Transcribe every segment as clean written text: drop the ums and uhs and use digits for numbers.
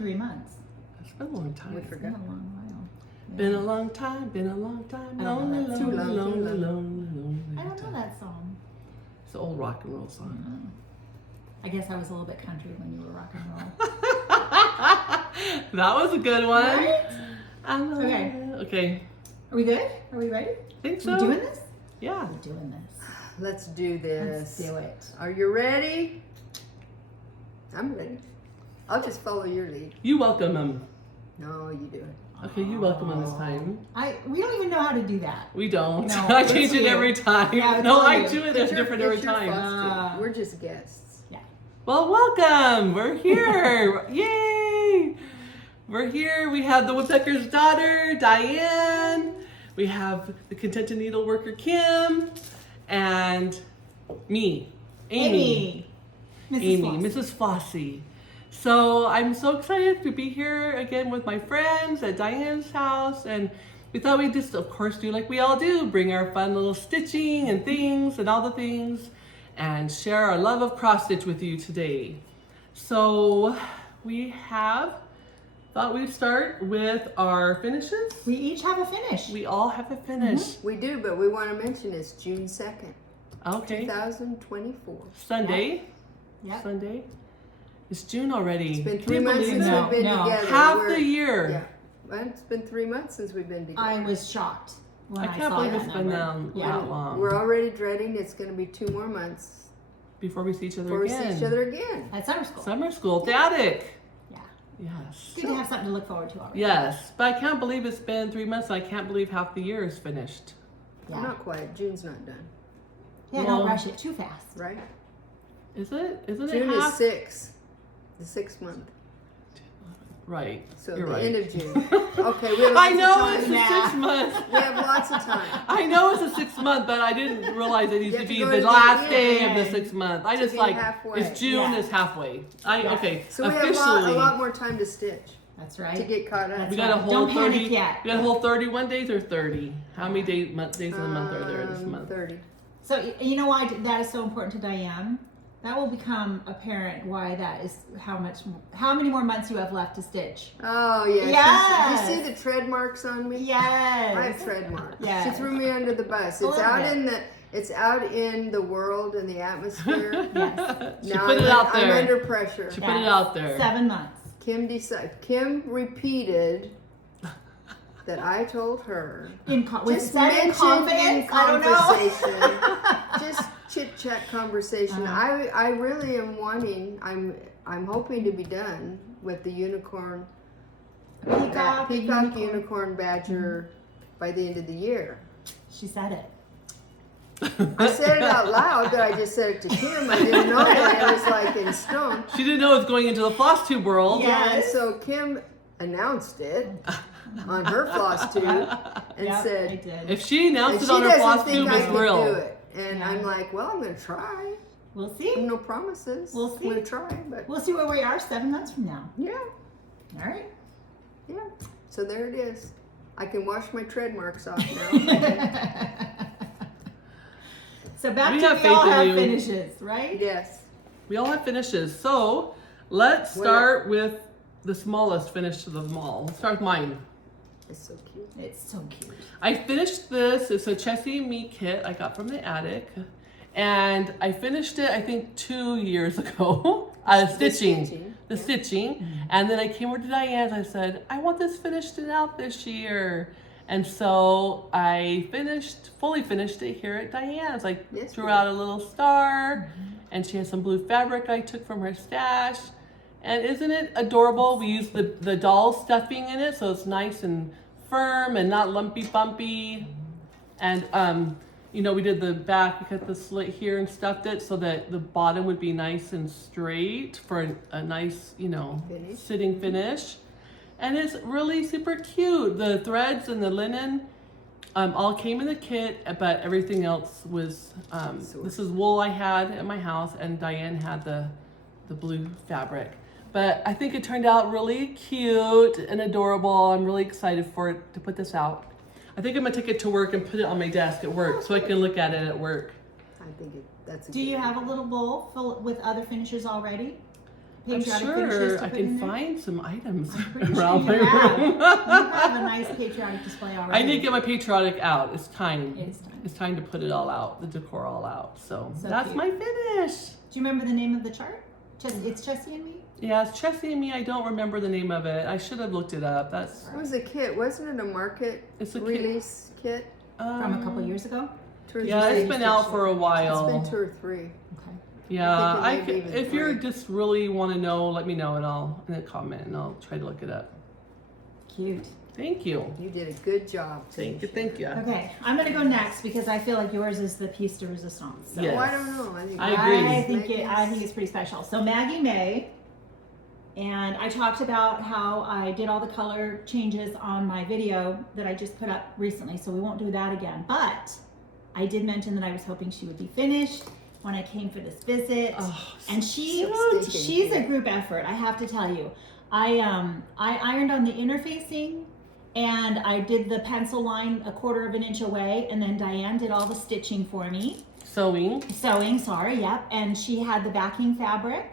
3 months. It's been a long time. We It's forgot. been a long while. Yeah. Been a long time, been a long time. I don't know Lonely, that lonely, song. lonely, lonely, lonely. I don't know that song. It's an old rock and roll song. I guess I was a little bit country when you were rock and roll. That was a good one. Right? Okay. Okay. Are we good? Are we ready? Think so. We're doing this? Yeah. We're doing this. Let's do this. Let's do it. Are you ready? I'm ready. I'll just follow your lead. You welcome him. No, you do it. Okay, you welcome him this time. We don't even know how to do that. We don't. No, I it's change it you. every time. Yeah, it's no, all I you. do it It's your- different every it's your time. FlossTube. We're just guests. Yeah. Well, welcome. We're here. Yay! We're here. We have the woodpecker's daughter, Diane. We have the contented needleworker, Kim, and me, Amy. Mrs. Flossy. Mrs. Flossy. So I'm so excited to be here again with my friends at Diane's house, and we thought we'd just, of course, do like we all do, bring our fun little stitching and things and all the things, and share our love of cross stitch with you today. So we thought we'd start with our finishes. We each have a finish. We all have a finish. We do, but we want to mention it's June 2nd, Okay. 2024. Sunday. Yep. Sunday. It's June already. It's been Can 3 you months believe since that? we've been No. together. Half We're- the year. Yeah. Well, it's been 3 months since we've been together. I was shocked when I I, can't saw believe that it's been number. that long. We're already dreading it's going to be 2 more months Before we see each other before we again. see each other again. At summer school. Summer school, the attic. Yeah. Yes. Good to have something to look forward to already. Yes, but I can't believe it's been 3 months. And I can't believe half the year is finished. Yeah. Not quite. June's not done, Yeah, Well- don't rush it too fast. right? Is it? Isn't it June half? is 6, the 6th month. Right. So You're the right. end of June. Okay, we have I lots know of it's time. a Nah. 6 month. We have lots of time. I know it's a 6 month, but I didn't realize it needs You to have to be go the to the last day of end. the 6th month. I To just be like halfway. it's June Yeah. is halfway. Yeah. Okay. So we have officially a lot more time to stitch, That's to right. get caught up. That's we got a right. whole Don't panic 30. yet. We got a whole 31 days or 30. How many days of the month are there this month? 30. So you know why that is so important to Diane? That will become apparent why that is how many more months you have left to stitch. Oh, yeah. Yes. You see the tread marks on me? Yes. I have tread marks. Yes. She threw me under the bus. A It's little out bit. it's out in the world and the atmosphere. Yes. She Now put it out I'm there. under pressure. She put it out there. 7 months. Kim repeated that I told her. Was Just that in mentioned confidence? in I don't know. conversation. Just chit chat conversation. I really am wanting. I'm hoping to be done with the unicorn, Peacock, peacock unicorn badger by the end of the year. She said it. I said it out loud, but I just said it to Kim. I didn't know that it was like in stone. She didn't know it was going into the FlossTube world. Yeah. And so Kim announced it on her FlossTube and Yep, I said, did. If she announced and it she on her doesn't think FlossTube, I it's can do real. it. And Yeah. I'm like, well, I'm going to try. We'll see. No promises. We'll see. I'm going to try, but We'll see where we are 7 months from now. yeah, All right. yeah. So there it is. I can wash my tread marks off now. So back We to have we all faith in have you. finishes, right? Yes. We all have finishes. So let's start with the smallest finish of them all. Let's start with mine. It's so cute. It's so cute. I finished this. It's a Chessie and Me kit I got from the attic. And I finished it, I think, 2 years ago. Stitching. The stitching. And then I came over to Diane's. I said, I want this finished it out this year. And so I fully finished it here at Diane's. I Yes, threw you out a little star, and she has some blue fabric I took from her stash. And isn't it adorable? We used the doll stuffing in it, so it's nice and firm and not lumpy bumpy. And you know, we did the back, we cut the slit here and stuffed it so that the bottom would be nice and straight for a nice, you know, Finish. sitting finish. And it's really super cute. The threads and the linen all came in the kit, but everything else was, this is wool I had at my house, and Diane had the blue fabric. But I think it turned out really cute and adorable. I'm really excited for it to put this out. I think I'm gonna take it to work and put it on my desk at work so I can look at it at work. I think that's a Do good you idea. have a little bowl full with other finishes already? I'm patriotic finishes sure to I put in can there? find some items I'm pretty sure around you my have. room. You have a nice patriotic display already. I need to get my patriotic out. It's time. It is time. It's time to put it all out, the decor all out. So that's cute. my finish. Do you remember the name of the chart? It's Chessie and Me? Yeah, it's Chessie and Me. I don't remember the name of it. I should have looked it up. That's. It was a kit, wasn't it? A market It's a kit. release kit. From a couple years ago? Yeah, it's been out for a while. It's been 2 or 3. Okay. Yeah, I think it may be even if you 3. just really want to know, let me know and I'll in a comment and I'll try to look it up. Cute. Thank you. You did a good job. Thank you. Thank you. Okay, I'm gonna go next because I feel like yours is the piece de resistance. So Yes. Oh, I don't know. I agree. I think it's pretty special. So Maggie May, and I talked about how I did all the color changes on my video that I just put up recently, so we won't do that again. But I did mention that I was hoping she would be finished when I came for this visit. Oh, And she's a group effort, I have to tell you. I ironed on the interfacing and I did the pencil line 1/4 of an inch away, and then Diane did all the stitching for me. Sewing. Sorry, yep. And she had the backing fabric.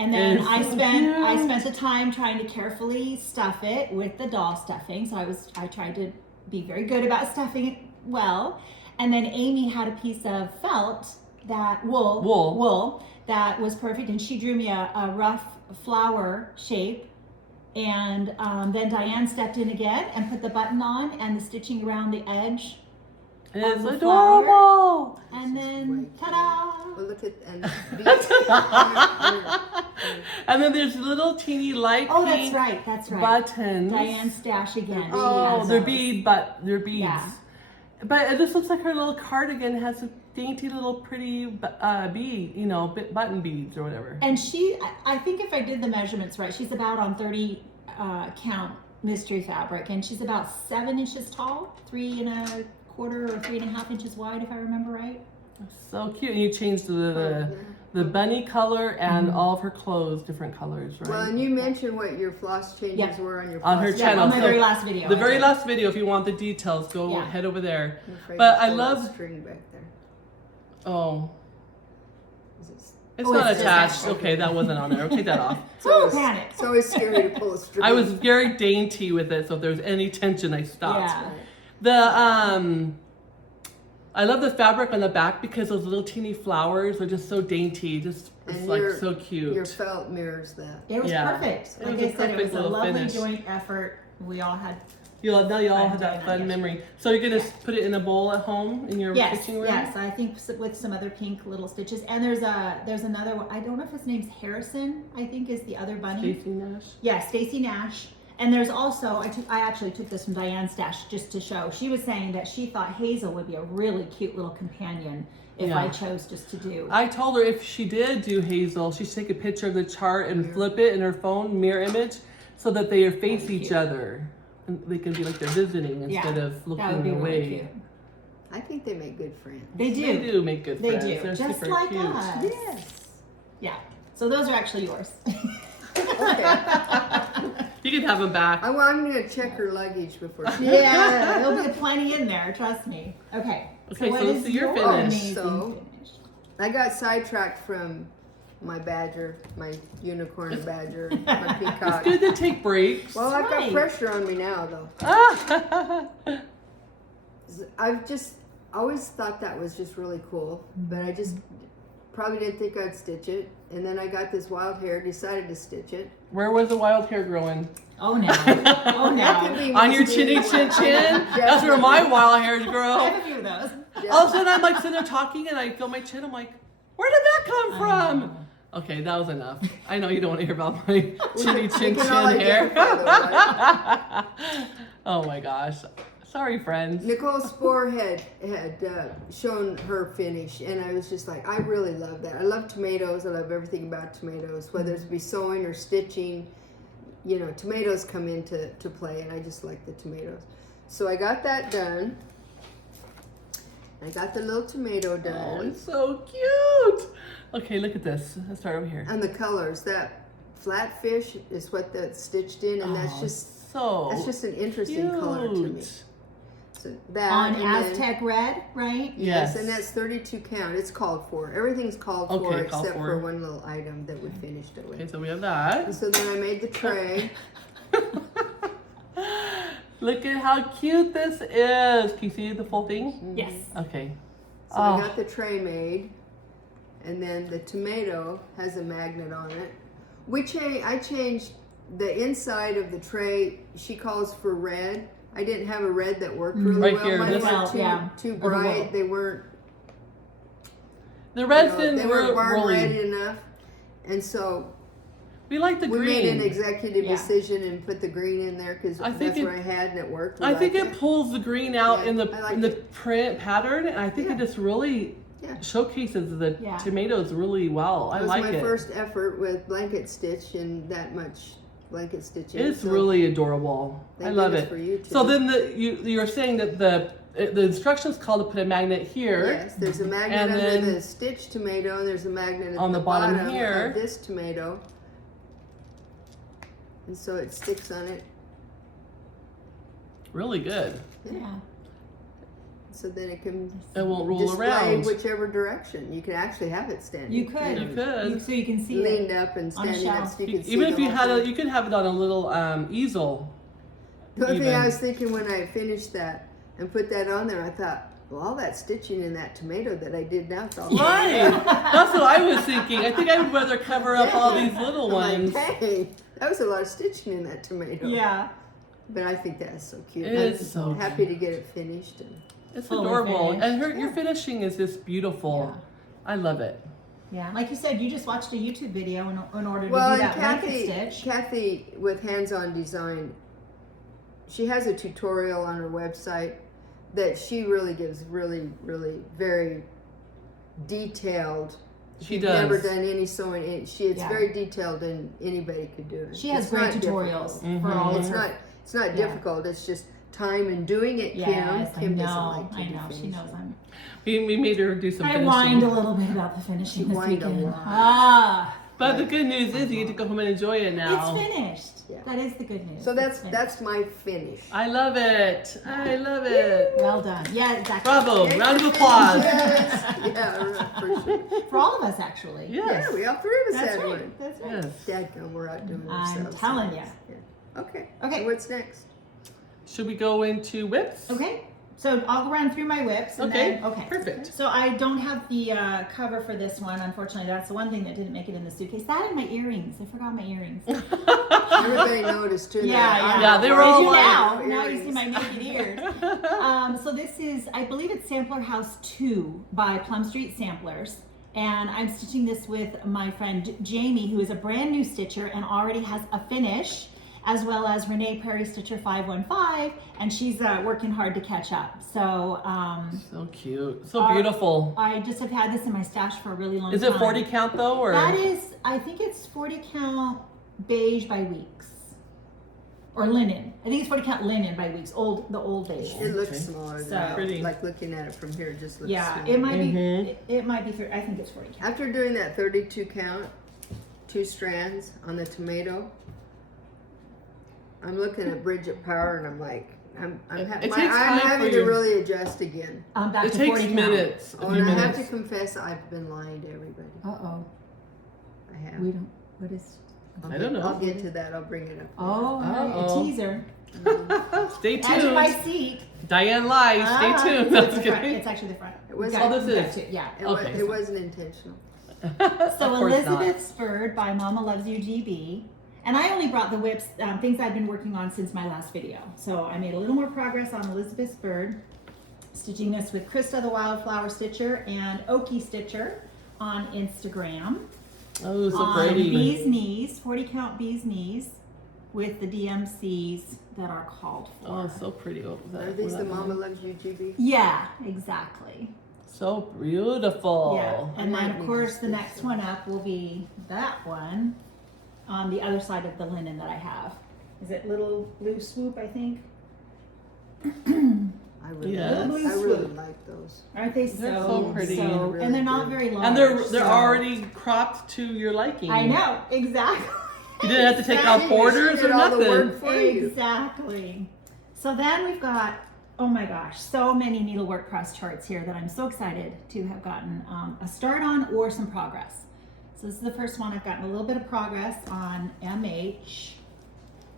And then It's I so spent the time trying to carefully stuff it with the doll stuffing. So I tried to be very good about stuffing it well. And then Amy had a piece of felt that wool that was perfect, and she drew me a rough flower shape. And then Diane stepped in again and put the button on and the stitching around the edge. It's the adorable. And then, ta-da! Well, look at and And then there's little teeny light Oh, pink that's right. buttons. Diane's stash again. Oh, they're beads. they're beads. Yeah. But this looks like her little cardigan has a dainty little pretty bead, button beads or whatever. And I think if I did the measurements right, she's about on 30 count mystery fabric, and she's about 7 inches tall, 3 1/4 or 3 1/2 inches wide, if I remember right. So cute. And you changed the bunny color and all of her clothes different colors, right? well, and you mentioned what your floss changes were on your On floss her changes. channel. on my So very last video. The very last video, if you want the details, go Yeah. head over there. I'm afraid But to I pull that love- string back there. Oh, Is it- it's Oh, not it's attached. attached. Okay, that wasn't on there. Take that off. always- panic. It's always scary to pull a string. I was very dainty with it, so if there was any tension, I stopped. Yeah. The I love the fabric on the back because those little teeny flowers are just so dainty, just it's And like your- so cute. Your felt mirrors that. It was Yeah. perfect. It Like was I a said, it perfect was a little lovely finish. joint effort. We all had You all Fun have that doing fun that, memory. So you're gonna put it in a bowl at home in your yes, kitchen room? yes. I think with some other pink little stitches, and there's another one. I don't know if his name's Harrison. I think is the other bunny. Stacey Nash. Yeah, Stacy Nash. And there's also I actually took this from Diane's stash just to show. She was saying that she thought Hazel would be a really cute little companion if I Yeah. chose just to do. I told her if she did do Hazel, she should take a picture of the chart and flip it in her phone, mirror image, so that they face That'd be each cute. other. And they can be like they're visiting instead of that would looking be away. really cute. I think they make good friends. They They do. do make good They friends. do. They're Just super like cute. us. Yes. Yeah. So those are actually yours. Okay. You can have them back. I'm going to check her luggage before she. Yeah, there'll be plenty in there, trust me. Okay. Okay, what so is this is your your finish. amazing So- finish? I got sidetracked from my badger, my unicorn badger, my peacock. It's good to take breaks. Well, I've got Right. pressure on me now, though. Ah. I've just always thought that was just really cool, but I just probably didn't think I'd stitch it. And then I got this wild hair, decided to stitch it. Where was the wild hair growing? Oh no. Oh That could no. be On your misleading. chinny chin chin? That's where my wild hairs I grow. have a few of those. All of a sudden I'm like sitting there talking and I feel my chin. I'm like, where did that come from? Okay, that was enough. I know you don't want to hear about my chinny chin We can all chin hair. identify though, right? Oh my gosh. Sorry, friends. Nicole Spohr had shown her finish, and I was just like, I really love that. I love tomatoes. I love everything about tomatoes, whether it's be sewing or stitching. You know, tomatoes come into play, and I just like the tomatoes. So I got that done. I got the little tomato Oh, done. it's so cute. Okay, look at this. Let's start over here. And the colors, that flatfish is what that's stitched in, and that's Oh, just so an interesting color to me. cute. So that on and then- Aztec red, right? Yes, and that's 32 count. It's called for. Everything's called for Okay, called except for. for one little item that we finished it with. Okay, so we have that. And so then I made the tray. Look at how cute this is. Can you see the full thing? Yes. Okay. So I got the tray made, and then the tomato has a magnet on it. I changed the inside of the tray. She calls for red. I didn't have a red that worked really Right well. here, Mine this- were too bright. They weren't. The reds They didn't weren't really. red enough, and so We like the we green. made an executive Yeah. decision and put the green in there because I think that's what I had and it worked. We I think liked it pulls the green out Yeah, in I the liked print pattern, and I think Yeah. it just really Yeah. showcases the Yeah. tomatoes really well. I It was like my it. first effort with blanket stitch and that much blanket stitching. It's so really adorable. I thank love goodness it. for you too. So then you're saying that the instructions call to put a magnet here. Yes, there's a magnet And under then the stitched tomato, and there's a magnet at on the bottom bottom here. of this tomato, and so it sticks on it. Really good. Yeah. So then it can It won't roll display around. whichever direction. You can actually have it standing. You could. You could. So you can see it. leaned up and on a standing up, shelf. so you can see Even the if you whole had thing. you could have it on a little easel. The only thing even. I was thinking when I finished that and put that on there, I thought, well, all that stitching in that tomato that I did now, it's all Right. That's what I was thinking. I think I would rather cover up all these little I'm ones. like, dang, that was a lot of stitching in that tomato. Yeah. But I think that's so cute. It's I'm so happy to get it finished. And It's Fully adorable, finished. and your finishing is just beautiful. I love it. Yeah. Like you said, you just watched a YouTube video in order to well, do and that blanket stitch. Kathy with hands-on design, she has a tutorial on her website that she really gives really very detailed. She She's does. never done any sewing. It's Yeah. very detailed, and anybody could do it. She has It's great not tutorials difficult. for all of It's her. not Yeah. difficult. It's just time and doing it. Yes, Kim doesn't I like to know. do She finishing. knows I'm. We made her do some I finishing. whined a little bit about the finishing She this whined a weekend. lot. Ah, But the good news is you get to go home and enjoy it now. it's finished. Yeah. That is the good news. So It's finished. that's my finish. I love it. I love it. well done. Yeah, exactly. Bravo. Yay Round of for applause. Yes. Yeah, I appreciate it. For all of us, actually. Yes. Yeah, we all three of us That's had right. one. That's right. Yes. Dadgum, we're out doing I'm ourselves. telling ya. Yeah. Okay. Okay. So what's next? Should we go into whips? Okay. So I'll run through my whips. And Okay. Then, okay. Perfect. So I don't have the cover for this one. Unfortunately, that's the one thing that didn't make it in the suitcase. That and my earrings. I forgot my earrings. Everybody noticed too. Yeah, they were all Did you like- now you see my naked ears. So this is, I believe it's Sampler House 2 by Plum Street Samplers. And I'm stitching this with my friend Jamie, who is a brand new stitcher and already has a finish, as well as Renee Prairie Stitcher 515, and she's working hard to catch up. So So cute. So beautiful. I just have had this in my stash for a really long Is time. it 40 count though, or? That is, I think it's 40 count beige by weeks. Or linen. I think it's 40 count linen by weeks. The old beige. It looks Okay. smaller than So- that. Pretty. Like looking at it from here, it just looks Yeah, smaller. it might be. Mhm. It might be. I think it's 40 count. After doing that 32 count, 2 strands on the tomato, I'm looking at Bridget Power and I'm like, I'm takes I'm time having for to you. really adjust again. Back It to takes 40 count. minutes. Oh, A few and I minutes. have to confess, I've been lying to everybody. Uh-oh. I have. We don't. What is? I don't know. I'll get to that. I'll bring it up. Oh, Uh-oh. a teaser. Stay Edge of my tuned. seat. Diane lies. Stay tuned. It's That's the front. good. It's actually the front. It was- We've got- Oh, this we've got is. two, yeah. Okay. It wasn't intentional. So Of course Elizabeth Spurred by Mama Loves You GB. And I only brought the whips, things I've been working on since my last video. So I made a little more progress on Elizabeth Spurred, stitching this with Krista the Wildflower Stitcher and Okie Stitcher on Instagram. Oh, so On pretty. Bee's Knees, 40 count Bee's Knees with the DMCs that are called for. Oh, so pretty. Oh, was that- Are these was the that Mama one? Loves You GB? Yeah, exactly. So beautiful. Yeah, and I then might of need course to the stitch next some. one up will be that one on the other side of the linen that I have. Is it Little Blue Swoop, I think? I really, Yes. I really like those. Aren't they They're so pretty. Really and they're not good. very large. And they're so- already cropped to your liking. I know, exactly. You didn't have to take out She borders did or all the nothing. work for you. Exactly. So then we've got oh my gosh, so many needlework press charts here that I'm so excited to have gotten a start on or some progress. So this is the first one. I've gotten a little bit of progress on MH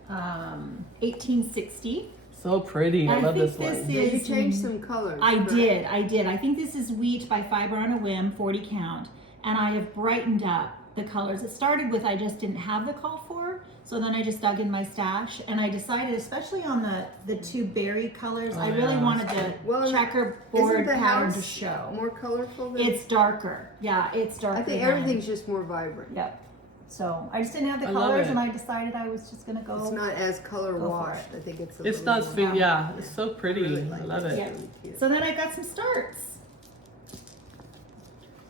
1860. So pretty. I love this one. You changed some colors. I did. I think this is Wheat by Fiber on a Whim, 40 count. And I have brightened up the colors. It started with I just didn't have the call for, so then I just dug in my stash, and I decided, especially on the two berry colors, I really wanted the checkerboard pattern to show. More colorful than It's darker. Yeah, it's darker. I think everything's just more vibrant. Yep. So I just didn't have the colors, and I decided I was just gonna go. It's not as color washed. I think it's. It's not sweet. Yeah, it's so pretty. I love it. Yeah. So then I got some starts.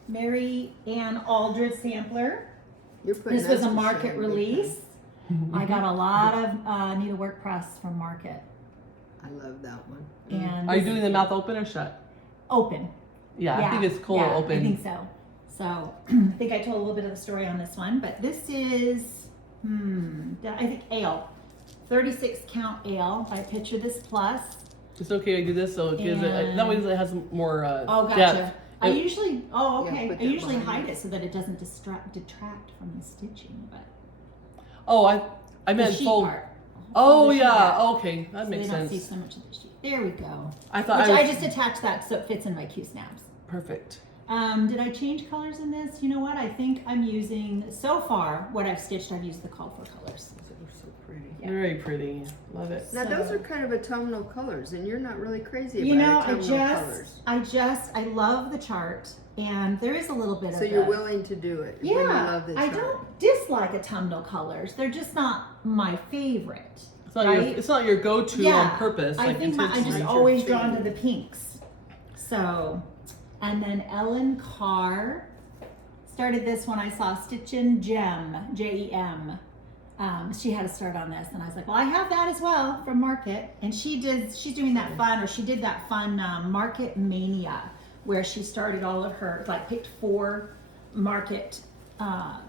Mary Ann Aldred sampler. This was a Market release. I got a lot of needlework press from Market. I love that one. And are you doing the mouth open or shut? Open. Yeah, I think it's cool open. I think so. So I think I told a little bit of the story on this one, but this is I think ale, 36 count ale by Picture This Plus. It's okay. I do this so it gives it. That way it has more gotcha. depth. I usually I usually hide it so that it doesn't detract from the stitching, but. Oh, I meant fold. Part. Oh yeah, okay, that makes sense. They don't see so much of the sheet. There we go. I just attached that so it fits in my Q snaps. Perfect. Did I change colors in this? You know what? I think I'm using, so far, what I've stitched, I've used the call for colors. They're so pretty. Yeah. Very pretty. Love it. Now those are kind of autumnal colors, and you're not really crazy about autumnal colors. I love the chart, and there is a little bit of So you're willing to do it. Yeah, when you love the chart. I don't dislike autumnal colors. They're just not my favorite. It's not your go-to on purpose. I think I'm just always drawn to the pinks. So, and then Ellen Carr started this when I saw Stitchin' Gem, Jem. She had a start on this, and I was like, well, I have that as well from Market. And she's doing that fun, or she did that fun Market Mania, where she started all of her, like picked 4 Market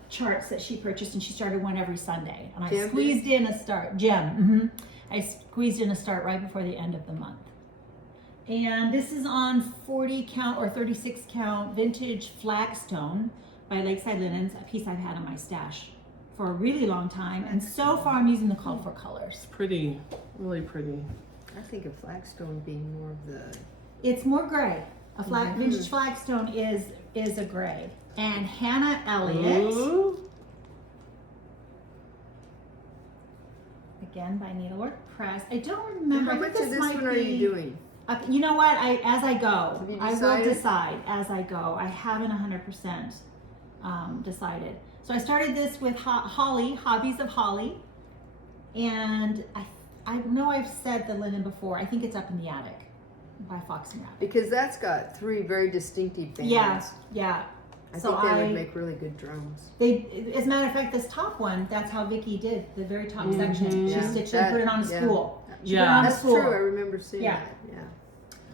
charts that she purchased, and she started one every Sunday. And I squeezed in a start, I squeezed in a start right before the end of the month. And this is on 40 count or 36 count vintage flagstone by Lakeside Linens, a piece I've had in my stash for a really long time. And so far I'm using the call for colors. It's pretty, really pretty. I think of flagstone being more of the. It's more gray. Vintage flagstone is a gray. And Hannah Elliott. Ooh. Again by Needlework Press. I don't remember. How much of this one are you doing? You know what? As I go, Have you I decided? will decide as I go. I haven't 100% decided. So I started this with Holly, Hobbies of Holly, and I know I've said the linen before. I think it's up in the attic by Fox and Rabbit. Because that's got 3 very distinctive bands. Yeah. I think they would make really good drums. As a matter of fact, this top one, that's how Vicki did the very top section. She stitched it and put it on a spool. That's true. I remember seeing that. Yeah.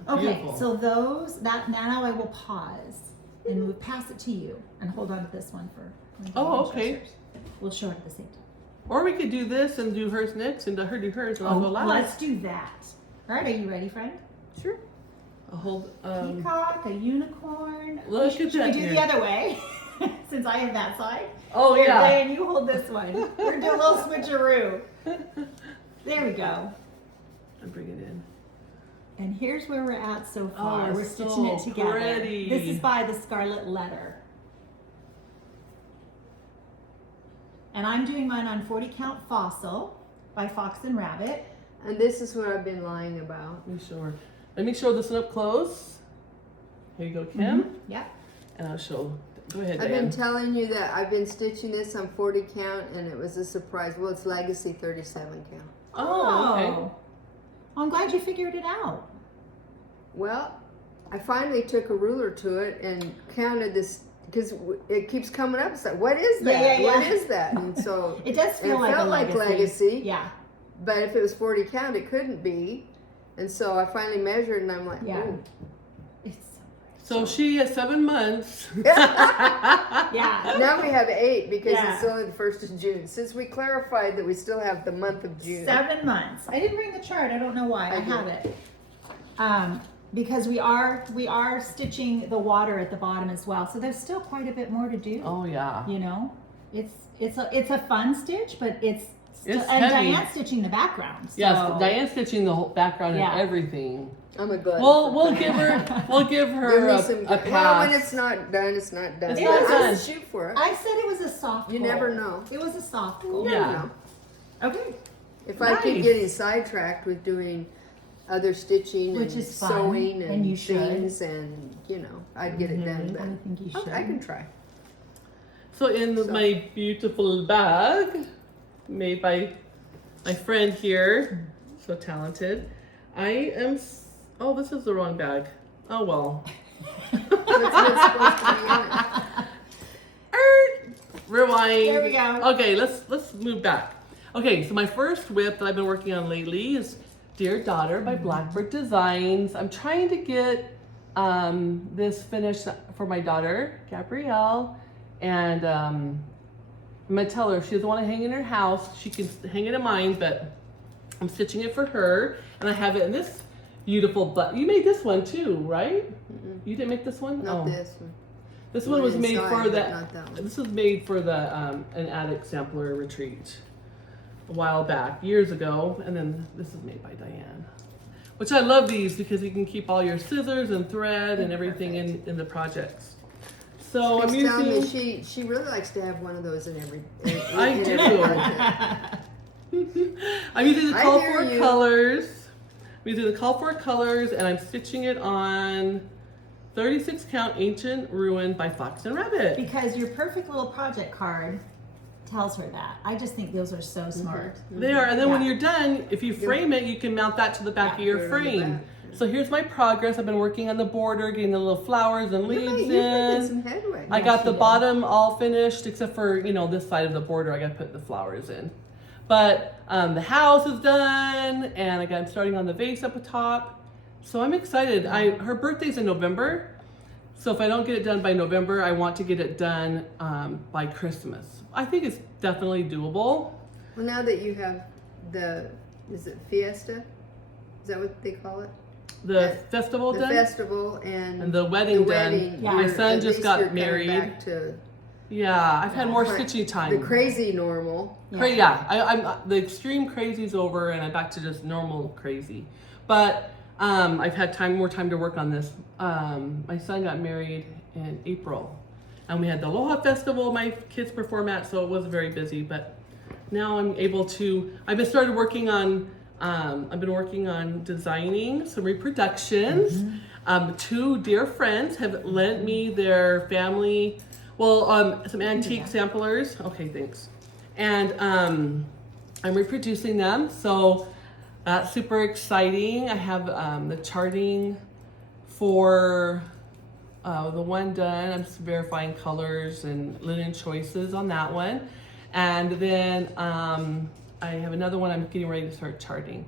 Okay, Beautiful. so those now I will pause and we'll pass it to you and hold on to this one for. Oh, okay. We'll show it at the same time. Or we could do this and do hers next, and her do hers, and I'll go last. Let's do that. All right, are you ready, friend? Sure. I'll hold. Peacock, a unicorn. Look at Should that we do here. the other way? Since I have that side. Oh Here, yeah. Diane, you hold this one. We're gonna do a little switcheroo. There we go. And bring it in. And here's where we're at so far. Oh, We're stitching it so together. pretty. This is by the Scarlet Letter. And I'm doing mine on 40 count Fossil by Fox and Rabbit. And this is what I've been lying about. Let me show this one up close. Here you go, Kim. Yep. And I'll show. Go ahead, I've Dan. been telling you that I've been stitching this on 40 count, and it was a surprise. Well, it's Legacy 37 count. Oh, okay. Well, I'm glad you figured it out. Well, I finally took a ruler to it and counted this, because it keeps coming up. It's like, what is that? What is that? And so it does feel it like felt a like legacy. Legacy. Yeah. But if it was 40 count, it couldn't be. And so I finally measured, and I'm like, Yeah. ooh. It's So she has 7 months. yeah. Now we have 8 because Yeah. it's only the 1st of June. Since we clarified that we still have the month of June. 7 months. I didn't bring the chart. I don't know why. I I have did. it. because we are stitching the water at the bottom as well. So there's still quite a bit more to do. Oh yeah. You know, it's a fun stitch, but it's still, It's and heavy. Diane's stitching the background. So. Yes, Diane's stitching the whole background Yeah. and everything. I'm a good. We'll give her a pass. Well, when it's not done, it's not done. It's not done. Shoot for it. I said it was a soft You goal. never know. It was a soft You goal. never Yeah. know. Okay. If I keep Nice. getting sidetracked with doing other stitching Which and is fun, sewing and you and should. things, and I'd get it done. I think you But should. I can try. So in my beautiful bag, made by my friend here, so talented, I am. Oh, this is the wrong bag. Oh well. That's what's supposed to be in it. Rewind. There we go. Okay, let's move back. Okay, so my first whip that I've been working on lately is Dear Daughter by Blackbird Designs. I'm trying to get this finished for my daughter, Gabrielle, and I'm gonna tell her if she doesn't want to hang in her house, she can hang it in mine, but I'm stitching it for her, and I have it in this beautiful but you made this one too, right? You didn't make this one? Not this one. This one was made inside, for but the. not that one. This was made for the an attic sampler retreat a while back, years ago, and then this is made by Diane. Which I love these because you can keep all your scissors and thread and everything in the projects. So I'm She's telling me using. she really likes to have one of those in every. I in do. every project. I'm using the I call hear for you. colors. I'm using the call for colors, and I'm stitching it on 36 count Ancient Ruin by Fox and Rabbit. Because your perfect little project card tells her that. I just think those are so smart. They are, and then when Yeah. you're done, if you frame it, you can mount that to the back of your put it on the frame. back. So here's my progress. I've been working on the border, getting the little flowers and You're leaves making in. some headway. I got she the did. bottom all finished, except for this side of the border. I got to put the flowers in. But the house is done, and I'm starting on the vase up top. So I'm excited. Her birthday's in November, so if I don't get it done by November, I want to get it done by Christmas. I think it's definitely doable. Well, now that you have is it Fiesta? Is that what they call it? The festival The done festival and the wedding done. Yeah. My you're- son at just least got you're kinda married. Back to Yeah, I've had more Right. stitching time. the crazy normal. Yeah, I'm the extreme crazy's over, and I'm back to just normal crazy. But I've had more time to work on this. My son got married in April, and we had the Aloha Festival my kids perform at, so it was very busy. But now I'm able to. I've been started working on. I've been working on designing some reproductions. 2 dear friends have lent me their family. Well, some antique samplers. Okay, thanks. And I'm reproducing them, so that's super exciting. I have the charting for the one done. I'm just verifying colors and linen choices on that one. And then I have another one I'm getting ready to start charting.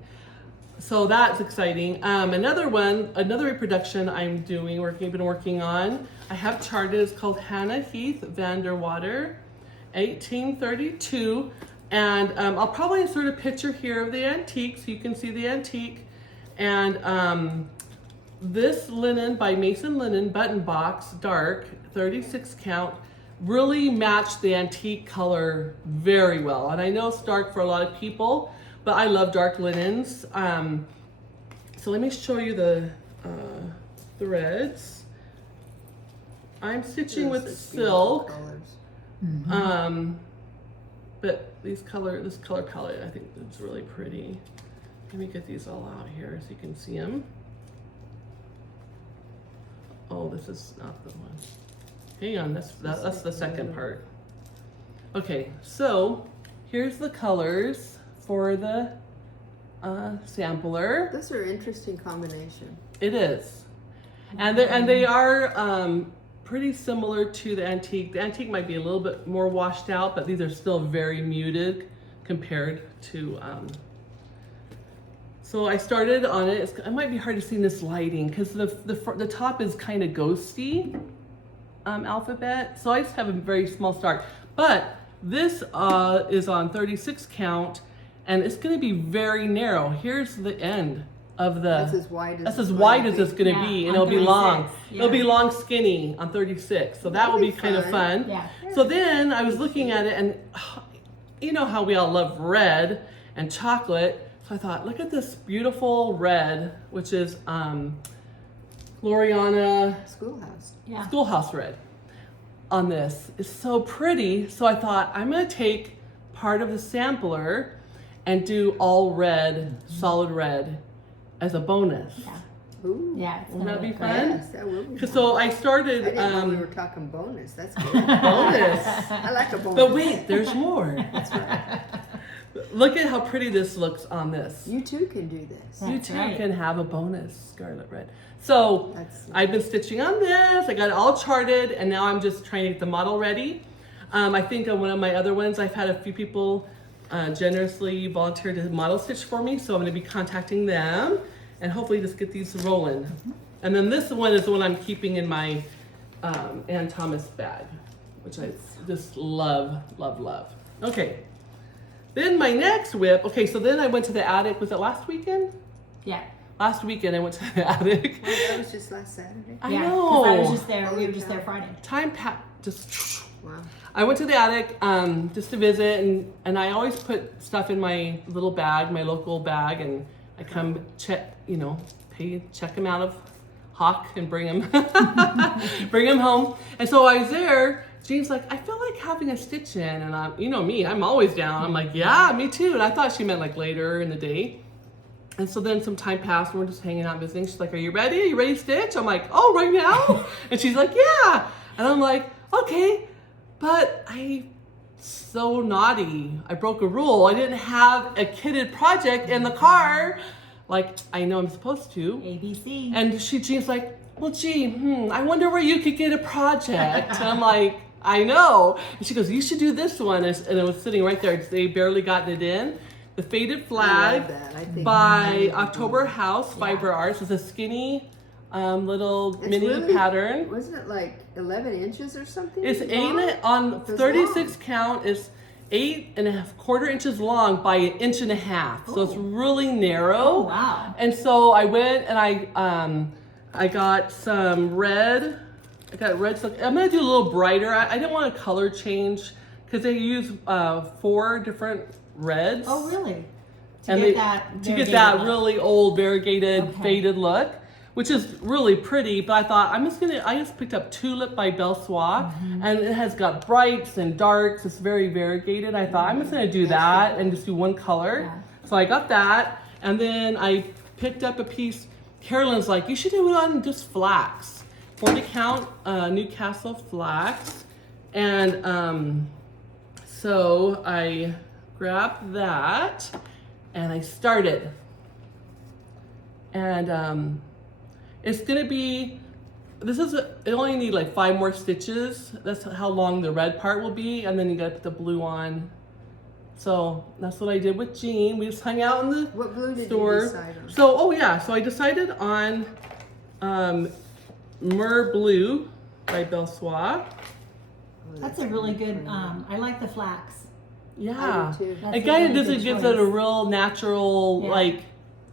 So that's exciting. Another reproduction I've been working on. I have charted. It's called Hannah Heath Vanderwater, 1832. And I'll probably insert a picture here of the antique so you can see the antique. And this linen by Mason Linen button box, dark, 36 count, really matched the antique color very well. And I know it's dark for a lot of people, but I love dark linens. So let me show you the threads. I'm stitching with silk. Colors. But this color palette, I think it's really pretty. Let me get these all out here so you can see them. Oh, this is not the one. Hang on, that's the second part. Okay, so here's the colors for the sampler. Those are interesting combination. It is, and they are pretty similar to the antique. The antique might be a little bit more washed out, but these are still very muted compared to. So I started on it. It might be hard to see in this lighting because the top is kind of ghosty alphabet. So I just have a very small start. But this is on 36 count, and it's going to be very narrow. Here's the end of the. That's as wide as. That's as wide as it's gonna Yeah, be, and on it'll be long. 36, yeah. It'll be long, skinny on 36. So that will be kind of fun. Yeah. So then I was looking at it, and you know how we all love red and chocolate. So I thought, look at this beautiful red, which is Gloriana Schoolhouse. Yeah. Schoolhouse red. On this, it's so pretty. So I thought I'm gonna take part of the sampler and do all red, solid red, as a bonus. Yeah. Ooh. Yeah. It's Won't gonna that be look great. fun? Yes, that will be. So I I started didn't know we were talking bonus. That's good. bonus. I like a bonus. But wait, there's more. That's right. Look at how pretty this looks on this. You too can do this. You That's too right. can have a bonus scarlet red. So That's I've been stitching on this. I got it all charted, and now I'm just trying to get the model ready. I think on one of my other ones, I've had a few people generously volunteer to model stitch for me, so I'm going to be contacting them and hopefully just get these rolling. And then this one is the one I'm keeping in my Ann Thomas bag, which I just love, love, love. Okay. Then my next whip. Okay, so then I went to the attic. Was it last weekend? Yeah. Last weekend I went to the attic. Well, that was just last Saturday. I Yeah, know. 'cause I was just there. We Holy were just cow. there Friday. Time just. Wow. I went to the attic just to visit, and I always put stuff in my little bag, my local bag, and I come check, check them out of Hawk and bring them, bring them home. And so I was there. Jean's like, I feel like having a stitch in, and I'm, you know me, I'm always down. I'm like, yeah, me too. And I thought she meant like later in the day. And so then some time passed, and we're just hanging out visiting. She's like, are you ready? Are you ready to stitch? I'm like, oh, right now? And she's like, yeah. And I'm like, okay. But so naughty. I broke a rule. I didn't have a kitted project in the car like I know I'm supposed to. ABC. And Jean's like, well, gee, I wonder where you could get a project. And I'm like, I know. And she goes, you should do this one. And it was sitting right there. They barely gotten it in. The Faded Flag by October House Fiber Arts. It's a skinny little mini really, pattern. Wasn't it like 11 inches or something? It's long? 8 on It's 36 long. count. It's 8.25 inches long by 1.5 inches. So it's really narrow. Oh, wow. And so I went and I got some red. I got red silk. I'm gonna do a little brighter. I didn't want a color change because they use 4 different reds. Oh, really? To And get they- that to get variegated that look. really old variegated Okay. faded look, which is really pretty. But I thought I just picked up Tulip by Belsois, and it has got brights and darks. It's very variegated. I thought I'm just gonna do that and just do one color. Yeah. So I got that, and then I picked up a piece. Carolyn's like, you should do it on just flax, 40 count Newcastle flax, and so I grabbed that and I started. And it's gonna be, it only need like 5 more stitches. That's how long the red part will be, and then you gotta put the blue on. So that's what I did with Jean. We just hung out in the What blue did store. you decide on? So I decided on Mer Blue by Belsois. That's a really good, I like the flax. Yeah. I do too. That's It a kind of really gives good it a choice. real natural, Yeah. like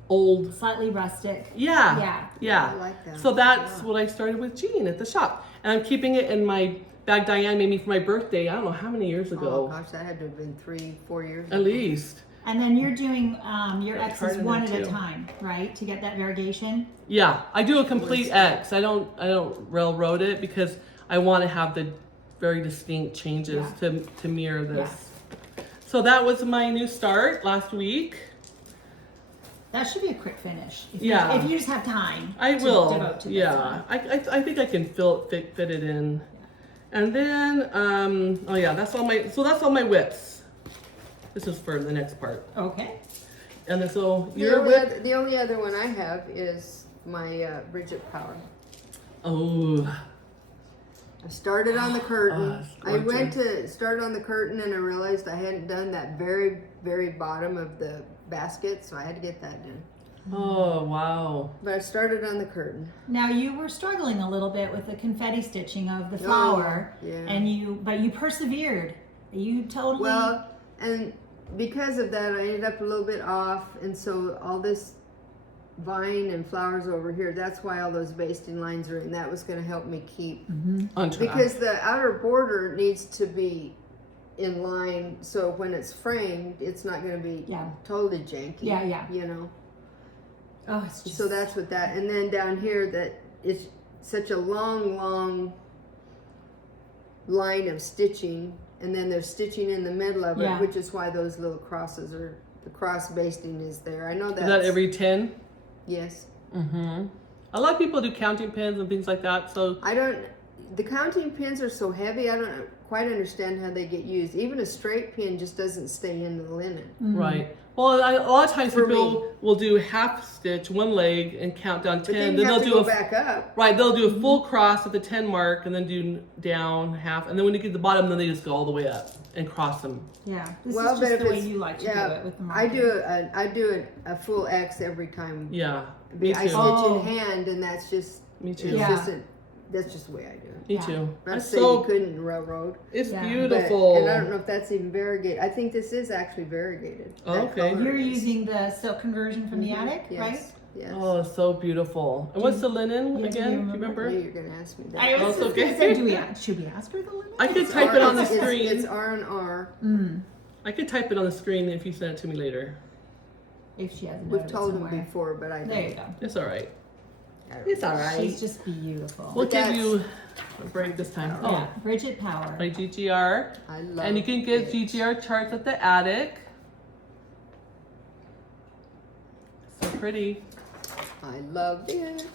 old. Slightly rustic. Yeah. Yeah. I like that. So that's Yeah. what I started with Jean at the shop. And I'm keeping it in my bag Diane made me for my birthday. I don't know how many years Oh ago. gosh, that had to have been 3-4 years At least. And then you're doing your Yeah, X's harder one than at a two. time, right? To get that variegation. Yeah. I do a complete X. I don't railroad it because I want to have the very distinct changes to mirror this. So that was my new start last week. That should be a quick finish. If Yeah. You, if you just have time. I to will. devote to this Yeah. one. I think I can fit it in. And then that's all my whips. This is for the next part. Okay. And then so The your only, whip. other, the only other one I have is my Bridget Power. Oh. I started on the curtain. it's I went gorgeous. to start on the curtain and I realized I hadn't done that very, very bottom of the basket, so I had to get that done. Oh wow. But I started on the curtain. Now you were struggling a little bit with the confetti stitching of the flower, yeah. and but you persevered. You totally. Well, and because of that, I ended up a little bit off, and so all this vine and flowers over here. That's why all those basting lines are in. That was going to help me keep On track. because the outer border needs to be in line. So when it's framed, it's not going to be totally janky. Yeah. You know. Oh, it's just So that's what that. And then down here, that it's such a long line of stitching, and then there's stitching in the middle of it, which is why those little crosses are. The cross basting is there. I know that. Is that every 10? Yes. Mm-hmm. A lot of people do counting pins and things like that. So I don't. The counting pins are so heavy. I don't quite understand how they get used. Even a straight pin just doesn't stay in the linen. right. Well, a lot of times For people will do half stitch, one leg, and count down 10. But then you then have they'll to do go a back up. right. They'll do a full cross at the 10 mark, and then do down half, and then when you get to the bottom, then they just go all the way up and cross them. Yeah. This Well, is but just if the way it's- you like to do it with the I marker. I do a full X every time. Yeah. Me I too. stitch Oh. in hand, and that's just. Me too. It's Yeah. just that's just the way I do it. Me Yeah. too. Not to That's say you so. couldn't railroad. It's Yeah. But, beautiful. and I don't know if that's even variegated. I think this is actually variegated. Oh, That okay. color You're is. using the silk conversion from the attic, Yes. right? Yes. Oh, it's so beautiful. And what's the linen do you again? Do you remember? I remember? knew you were gonna ask me that. I was Oh, just it's gonna okay. say, should we ask her the limit? I could It's type it on the it's- screen. It's R&R. I could type it on the screen if you send it to me later. If she has a We've note told them somewhere. before, but I There you don't. go. It's all right. I don't It's know. all right. She's just beautiful. We'll But give that's- you a break this time. Oh, Yeah, Bridget Power. by GGR. I love And you can get it. GGR charts at the attic. So pretty. I love it.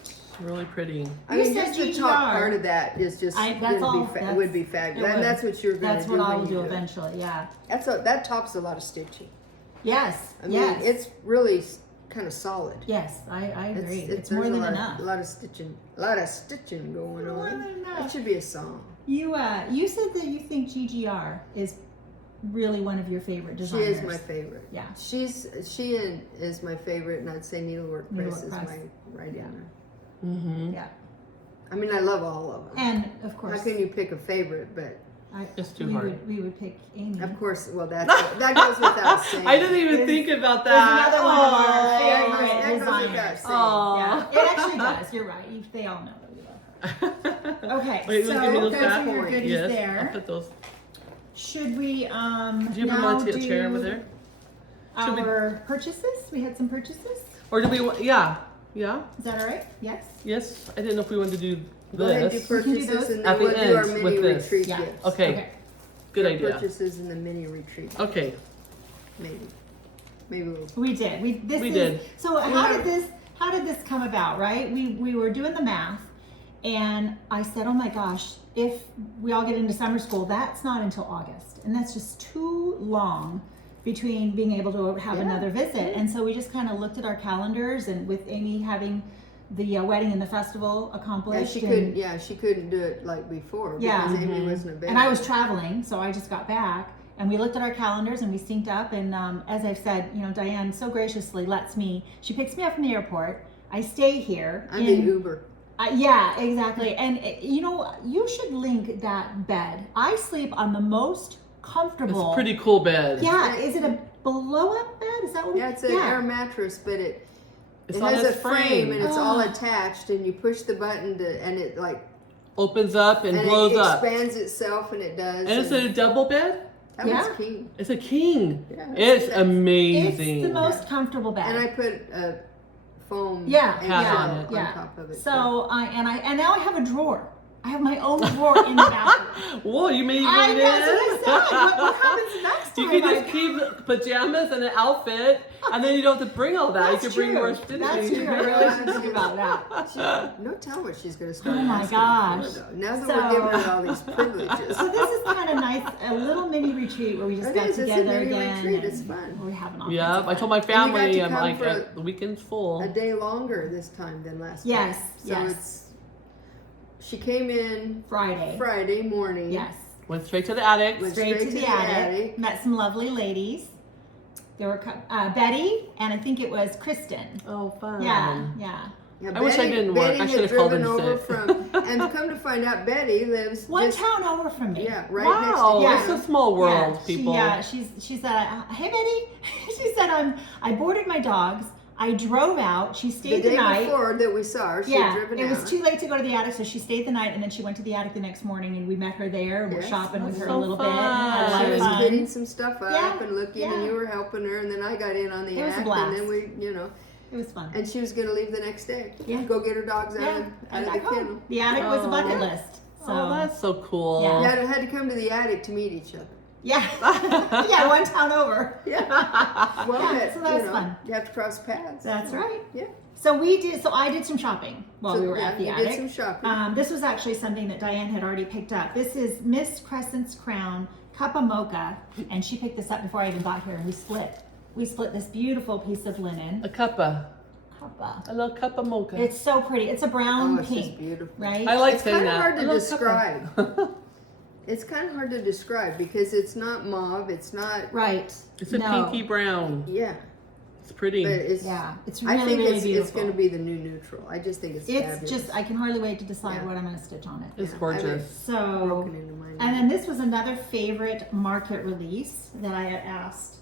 Really pretty. I You mean, said just the GGR. top part of that is just That's gonna all- be that's- would be fabulous, it and would. that's what you're gonna That's do. what I when will you do it. eventually, yeah. That tops a lot of stitching. Yes, I mean, yes. it's really kind of solid. Yes, I agree. It's there's more a than lot enough. A lot of stitching going More on. than enough. It should be a song. You said that you think GGR is really one of your favorite She designers. is my favorite. Yeah. She is my favorite, and I'd say Needlework Press Needlework is Press. my right in there. Mm-hmm. Yeah. I mean, I love all of them. And of course, How can you pick a favorite? But It's too we hard. we would pick Amy. of course, well, that goes without saying. I didn't even There's- think about There's that. another one of our Aw. favorite That goes without designers. saying. Aw. Yeah, it actually does. You're right. They all know that we love her. Okay, Wait, so give me those those back. are your goodies Yes, I'll there. put those. Should we Do you have now a chair over do there? Should we- our purchases? We had some purchases. Or do we want, yeah. Is that all right? Yes. Yes, I didn't know if we wanted to do Go ahead and do this. We can do purchases, those and at then the we'll do our end mini with this. retreat Yeah. gifts. Okay, good Our idea. Purchases and the mini retreat. Okay, Maybe we'll. We did. We We did. So how did this come about? Right? We were doing the math, and I said, oh my gosh, if we all get into summer school, that's not until August, and that's just too long between being able to have Yeah. another visit. And so we just kind of looked at our calendars, and with Amy having the wedding and the festival Yeah, accomplished, she and, couldn't. Yeah, she couldn't do it like before Yeah. because Amy wasn't available. and I was traveling, so I just got back. And we looked at our calendars and we synced up. And as I've said, Diane so graciously lets me. She picks me up from the airport. I stay here. I'm the Uber. Yeah, exactly. And you should link that bed. I sleep on the most it's comfortable. a pretty cool bed. Yeah. Is it a blow up bed? Is that what? Yeah, it's an air mattress, but it It's it on has a its frame and it's all Oh. attached, and you push the button and it like Opens up and and blows it up. expands itself, and it does. And it's a double bed? that Yeah. was key. It's a king. Yeah, It's that's- amazing. It's the most comfortable bed. And I put a foam Yeah, and Pad shell on it. yeah. top of it. So and now I have a drawer. I have my own drawer in the bathroom. Whoa, you made I it that's what I in? said. What happens next You time? can just keep pajamas and an outfit, and then you don't have to bring all that. You That's can bring true. more stitching. That's true. I really should think about that. no telling what she's going to start. Oh my asking gosh. for, though. Now that So- we're giving her all these privileges. So this is kind of nice, a little mini retreat where we just It got is, it's a together mini again. retreat, it's and fun. We have an all Yeah, kinds of I told fun. my got to family, I'm come like, for the weekend's full. a day longer this time than last Yes, time. So yes. she came in Friday. morning. Yes. Went straight to the attic. Went Straight to straight the attic. Met some lovely ladies. There were Betty and I think it was Kristen. Oh, fun. Yeah. Yeah, I wish I didn't work. Betty I should had have called in driven over sick. from, and come to find out, Betty lives One just, town over from me. yeah, right Wow, next to it's a small world, Yeah, people. She said, hey Betty, she said, I boarded my dogs. I drove out. She The stayed the day night. before that we saw her, she had driven it out. was too late to go to the attic, so she stayed the night, and then she went to the attic the next morning, and we met her there, and we're Yes. shopping with her So a little bit. And had a fun. lot She of was fun. getting some stuff up Yeah, and looking, yeah. and you were helping her, and then I got in on the It was a act, blast. and then we, you know, It was fun. and she was going to leave the next day. Yeah. Go get her dogs out Yeah, of and the back home. kennel. The attic was a bucket Oh. list. So Oh, that's so cool. Yeah. Yeah, I had to come to the attic to meet each other. yeah, yeah, one town over. Yeah. Well, Yeah, so that was fun. You have to cross paths. That's right. Yeah. So I did some shopping while we were at the you attic. did some shopping. This was actually something that Diane had already picked up. This is Miss Crescent's Crown Cup of Mocha, and she picked this up before I even got here, and we split. We split this beautiful piece of linen. A cuppa. Cuppa. A little cup of mocha. It's so pretty. It's a brown Oh, it's pink, just beautiful. right? I like It's saying kind of that. hard A to little describe. cuppa. It's kind of hard to describe because it's not mauve. It's not. Right. It's a No. pinky brown. Yeah. It's pretty. But it's. Yeah, it's I really, think really it's beautiful. going to be the new neutral. I just think it's It's fabulous. just, I can hardly wait to decide Yeah. what I'm going to stitch on it. It's Yeah, gorgeous. So, broken into mine. and then this was another favorite market release that I had asked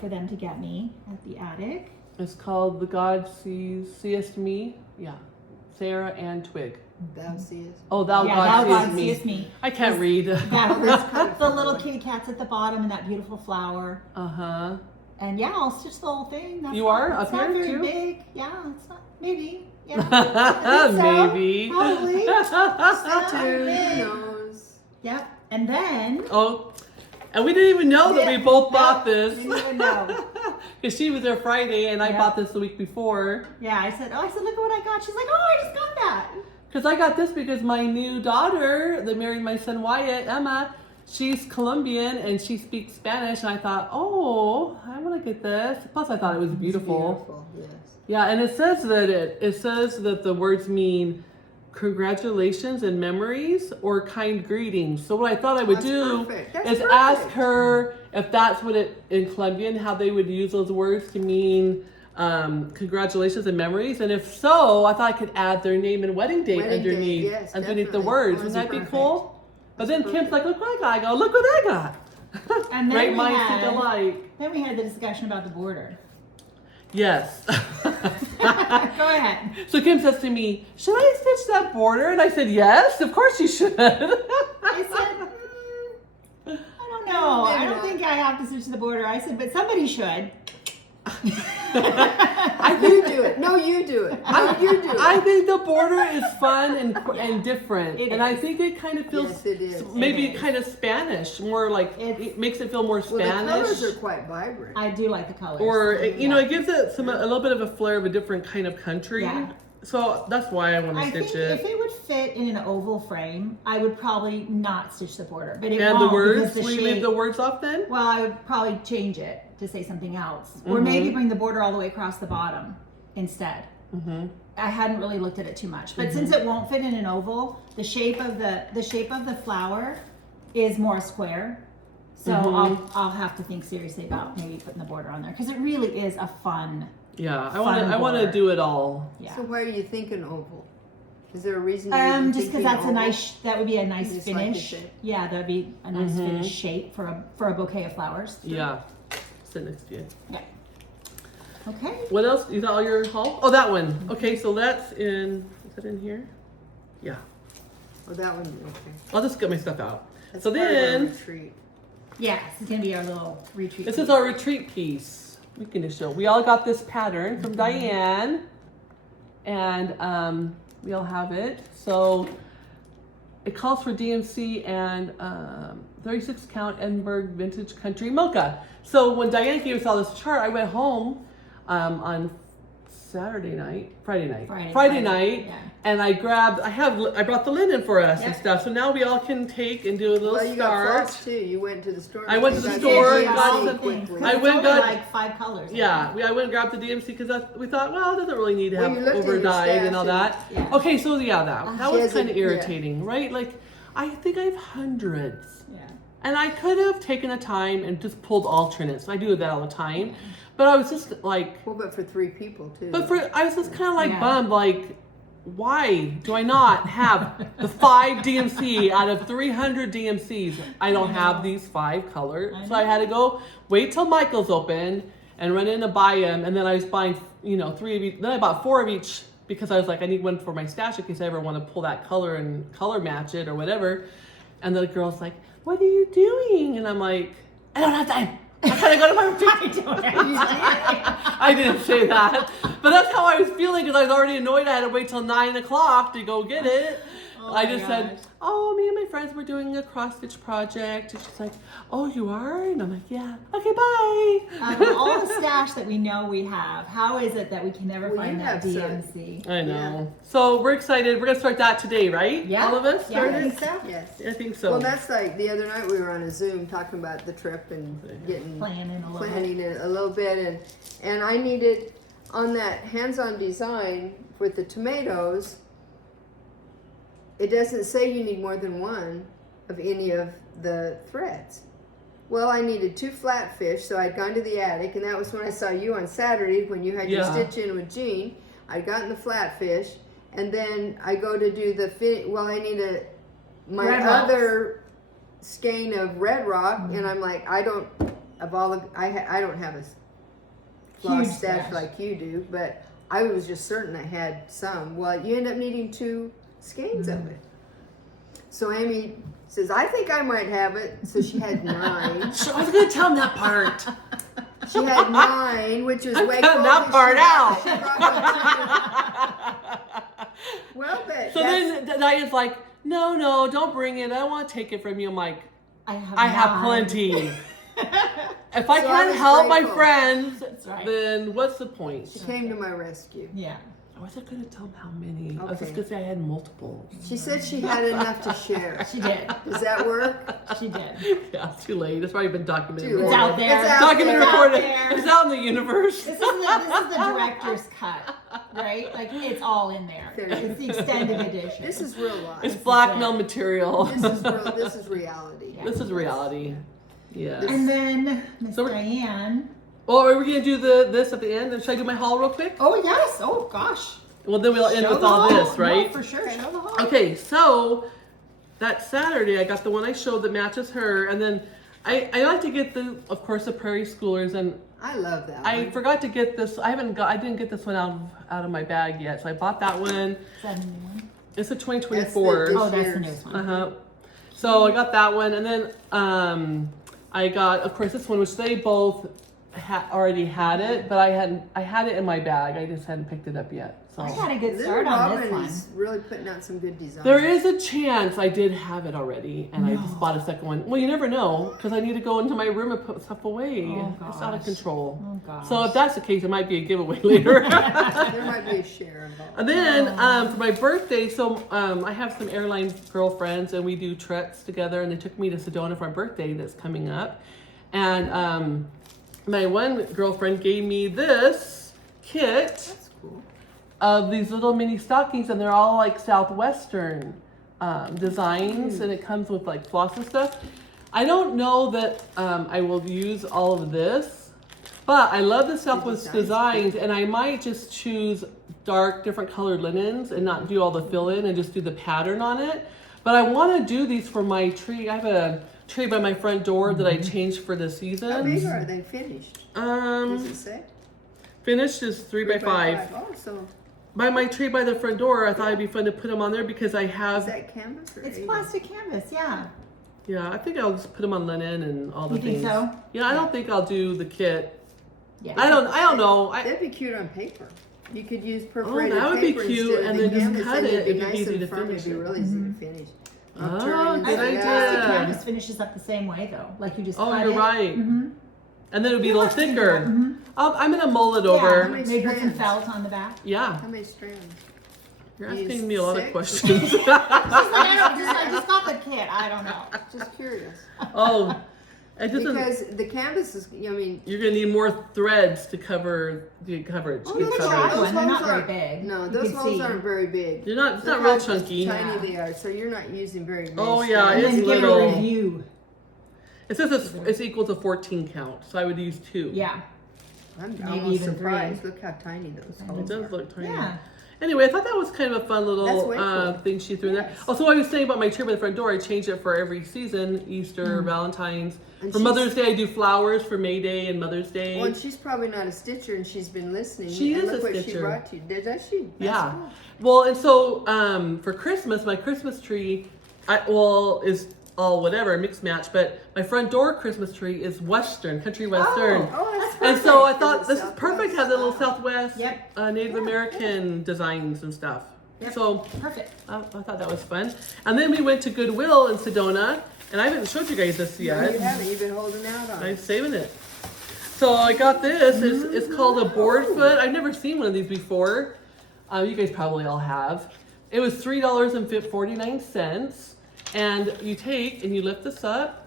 for them to get me at the attic. It's called The God Seest Me. Yeah. Sarah and Twig. Thou seest. Oh, Thou Yeah, God Thou Seest God Me. Seest Me. I can't read. that's Yeah, kind of the fun. little kitty cats at the bottom and that beautiful flower. Uh-huh. And yeah, I'll stitch the whole thing. That's You not, are it's up not here, very too? big. Yeah, it's not. Maybe. Yeah. I think so. Maybe. Probably. Stay tuned. Big. Who knows? Yep. And then. Oh, and we didn't even know that we both No, bought this. we didn't even know. Because she was there Friday and I Yeah. bought this the week before. Yeah, I said, look at what I got. She's like, oh, I just got that. Because I got this because my new daughter that married my son Wyatt, Emma, she's Colombian and she speaks Spanish. And I thought, oh, I want to get this. Plus, I thought it was beautiful. Beautiful, yes. Yeah, and it says that the words mean congratulations and memories or kind greetings. So what I thought I would That's do perfect. That's is perfect. ask her if that's what it in Colombian, how they would use those words to mean congratulations and memories. And if so, I thought I could add their name and wedding date Wedding date, underneath yes, underneath the definitely. words. Those Wouldn't are that be perfect. cool? But then That's Kim's like, look what I got. I go, look what I got. And then Great we minds had- think alike. Then we had the discussion about the border. Yes. Go ahead. So Kim says to me, should I stitch that border? And I said, yes, of course you should. I said, I don't know. I don't think I have to stitch the border. I said, but somebody should. You do it. No, you do it. No, you do it. I think the border is fun and different. It and I is. think it kind of feels Yes, it is. maybe It is. kind of Spanish, more like it makes it feel more Well, the colors Spanish. are quite vibrant. I do like the colors. Or you know, Yeah. it gives it a little bit of a flair of a different kind of country. Yeah. So that's why I want to I stitch think it. if it would fit in an oval frame, I would probably not stitch the border. But it And won't the words, because the will you shape. leave the words off then? Well, I would probably change it to say something else, or Mm-hmm. maybe bring the border all the way across the bottom instead. Mm-hmm. I hadn't really looked at it too much, but since it won't fit in an oval, the shape of the flower is more square. So Mm-hmm. I'll have to think seriously about maybe putting the border on there because it really is a fun. Yeah, I Fun want to border. do it all. Yeah. So why are you thinking oval? Is there a reason? you're Just because thinking that's a oval? nice. That would be a nice You just like the finish. shape? Yeah, that'd be a nice finish shape for a bouquet of flowers. Yeah. Sit next to you. Yeah. Okay. What else? You got all your haul? Oh, that one. Okay, so that's in. Is that in here? Yeah. Oh, that one. Okay. I'll just get my stuff out. That's So part of our then, retreat. Yes, it's gonna be our little retreat. this piece. is our retreat piece. We can just show. We all got this pattern from Diane, and we all have it. So it calls for DMC and 36 count Edinburgh Vintage Country Mocha. So when Diane gave us all this chart, I went home on Friday night, Friday night, yeah. and I brought the linen for us and Yep. stuff. So now we all can take and do a little Well, you got start. floss too. You went to the store. I went You to the got store DMC and got all the some- things. quickly. I It's went only got- like 5 colors. I Yeah, think. I went and grabbed the DMC because we thought, well, it doesn't really need to Well, have you looked in your overdyed and all stash that. and- yeah. Okay, so yeah, that She was has a- kind of yeah. irritating, right? Like, I think I have hundreds. Yeah. And I could have taken the time and just pulled alternates. I do that all the time. But I was just like, Well, but for 3 people too. I was just kind of like Yeah. bummed, like, why do I not have the 5 DMC out of 300 DMCs? I don't have these 5 colors. I So I had to go wait till Michael's open and run in to buy them. And then I was buying, 3 of each. Then I bought 4 of each because I was like, I need one for my stash in case I ever want to pull that color and color match it or whatever. And the girl's like, what are you doing? And I'm like, I don't have time. I gotta go to my room. I didn't say that, but that's how I was feeling because I was already annoyed. I had to wait till 9 o'clock to go get it. I just said, oh, me and my friends were doing a cross stitch project. And she's like, oh, you are? And I'm like, yeah. Okay, bye. All the stash that we know we have, how is it that we can never find that DMC? I know. Yeah. So we're excited. We're going to start that today, right? Yeah. All of us? Yeah, started? I think so. Yes. I think so. Well, that's like the other night we were on a Zoom talking about the trip and planning it a little bit. And I needed, on that hands-on design with the tomatoes, it doesn't say you need more than one of any of the threads. Well, I needed 2 flatfish, so I'd gone to the attic, and that was when I saw you on Saturday when you had your stitch in with Jean. I'd gotten the flatfish, and then I go to do the I need my other skein of red rock, and I'm like, I don't have a floss stash like you do, but I was just certain I had some. Well, you end up needing 2 skeins of it. So Amy says, I think I might have it. So she had 9. I was going to tell him that part. She had 9, which was way cutting that part out. Well, but so then Diane's like, no, don't bring it. I don't want to take it from you. I'm like, I have plenty. If I can't help my friends, then what's the point? She came to my rescue. Yeah. I wasn't going to tell them how many. Okay. I was just going to say I had multiple. She said she had enough to share. She did. Does that work? She did. Yeah, it's too late. It's probably been documented. It's out there. Documented, recorded. It's out in the universe. This is the director's cut, right? Like, it's all in there. It's the extended edition. This is real life. It's blackmail material. This is reality. Yeah. This is reality. Yeah. And then Miss Diane. Well, are we going to do this at the end? Should I do my haul real quick? Oh, yes. Oh, gosh. Well, then we'll end with all this, right? No, for sure. Show the haul. Okay, so that Saturday, I got the one I showed that matches her. And then I like to get of course, the Prairie Schoolers. And I love that I forgot to get this. I didn't get this one out of my bag yet. So I bought that one. Is that a new one? It's a 2024. That's the newest one. So I got that one. And then I got, of course, this one, which they both already had it, but I had it in my bag. I just hadn't picked it up yet. So I got a good start on this one. Is really putting out some good designs. There is a chance I did have it already, and I just bought a second one. Well, you never know, because I need to go into my room and put stuff away. Oh, it's out of control. Oh, gosh. So if that's the case, it might be a giveaway later. There might be a share involved. And then for my birthday, so I have some airline girlfriends, and we do treks together, and they took me to Sedona for my birthday that's coming up. And my one girlfriend gave me this kit. That's cool. Of these little mini stockings, and they're all like Southwestern designs, and it comes with like floss and stuff. I don't know that I will use all of this, but I love the Southwest designs, and I might just choose dark, different colored linens and not do all the fill-in and just do the pattern on it. But I want to do these for my tree. I have a tree by my front door that I changed for the season. How big are they finished? Does it say? Finished is 3 by 5. Oh, so By my tree by the front door, I thought it'd be fun to put them on there because I have. Is that canvas? Or It's A? plastic canvas, yeah. Yeah, I think I'll just put them on linen and all the You things. think so? Yeah, I don't think I'll do the kit. Yeah. I don't know. That'd be cute on paper. You could use Oh, perforated that would be paper cute, instead of and the then just canvas, cut and it. it'd be It'd be nice easy and to firm. finish It'd be it. really easy to finish. Oh, Turn it good into idea. that. Plastic canvas finishes up the same way though. Like you just Oh, cut you're it. right. Mm-hmm. And then it'll be a little thicker. Mm-hmm. I'm gonna mull it Yeah, over. many maybe put some strands? felt on the back. Yeah, How many strands? you're Use asking me a lot of 6? questions. I just got the kit. I don't know. Just curious. Oh, it doesn't. Because the canvas is, I mean. You're gonna need more threads to cover the coverage. Oh, good you can coverage. try one. They're not holes very aren't- big. No, You those can holes see. aren't very big. It's not Look real how chunky. tiny Yeah. they are, so you're not using very many. Oh, yeah, And strands. it's then give little. a review. It says it's equal to 14 count, so I would use 2. Yeah. I'm Maybe almost even surprised. 3. Look how tiny those It holes does are. look tiny. Yeah. Anyway, I thought that was kind of a fun That's little way cool. thing she threw in there. Yes. Also, I was saying about my tree by the front door, I changed it for every season, Easter, Valentine's. And For she's- Mother's Day, I do flowers for May Day and Mother's Day. Well, and she's probably not a stitcher, and she's been listening. She and is look a what she stitcher. brought you. Did she? That's Yeah. cool. Well, and so for Christmas, my Christmas tree, is all whatever, mixed match, but my front door Christmas tree is Western, country Western. Oh, that's perfect. And so I For thought the this is perfect, have the little Southwest Yep. Native American designs and stuff. Yep. So Perfect. I thought that was fun. And then we went to Goodwill in Sedona, and I haven't showed you guys this No, yet. you haven't. You've been holding out on I'm it. saving it. So I got this. It's called a board foot. I've never seen one of these before. You guys probably all have. It was $3.49. And you take and you lift this up,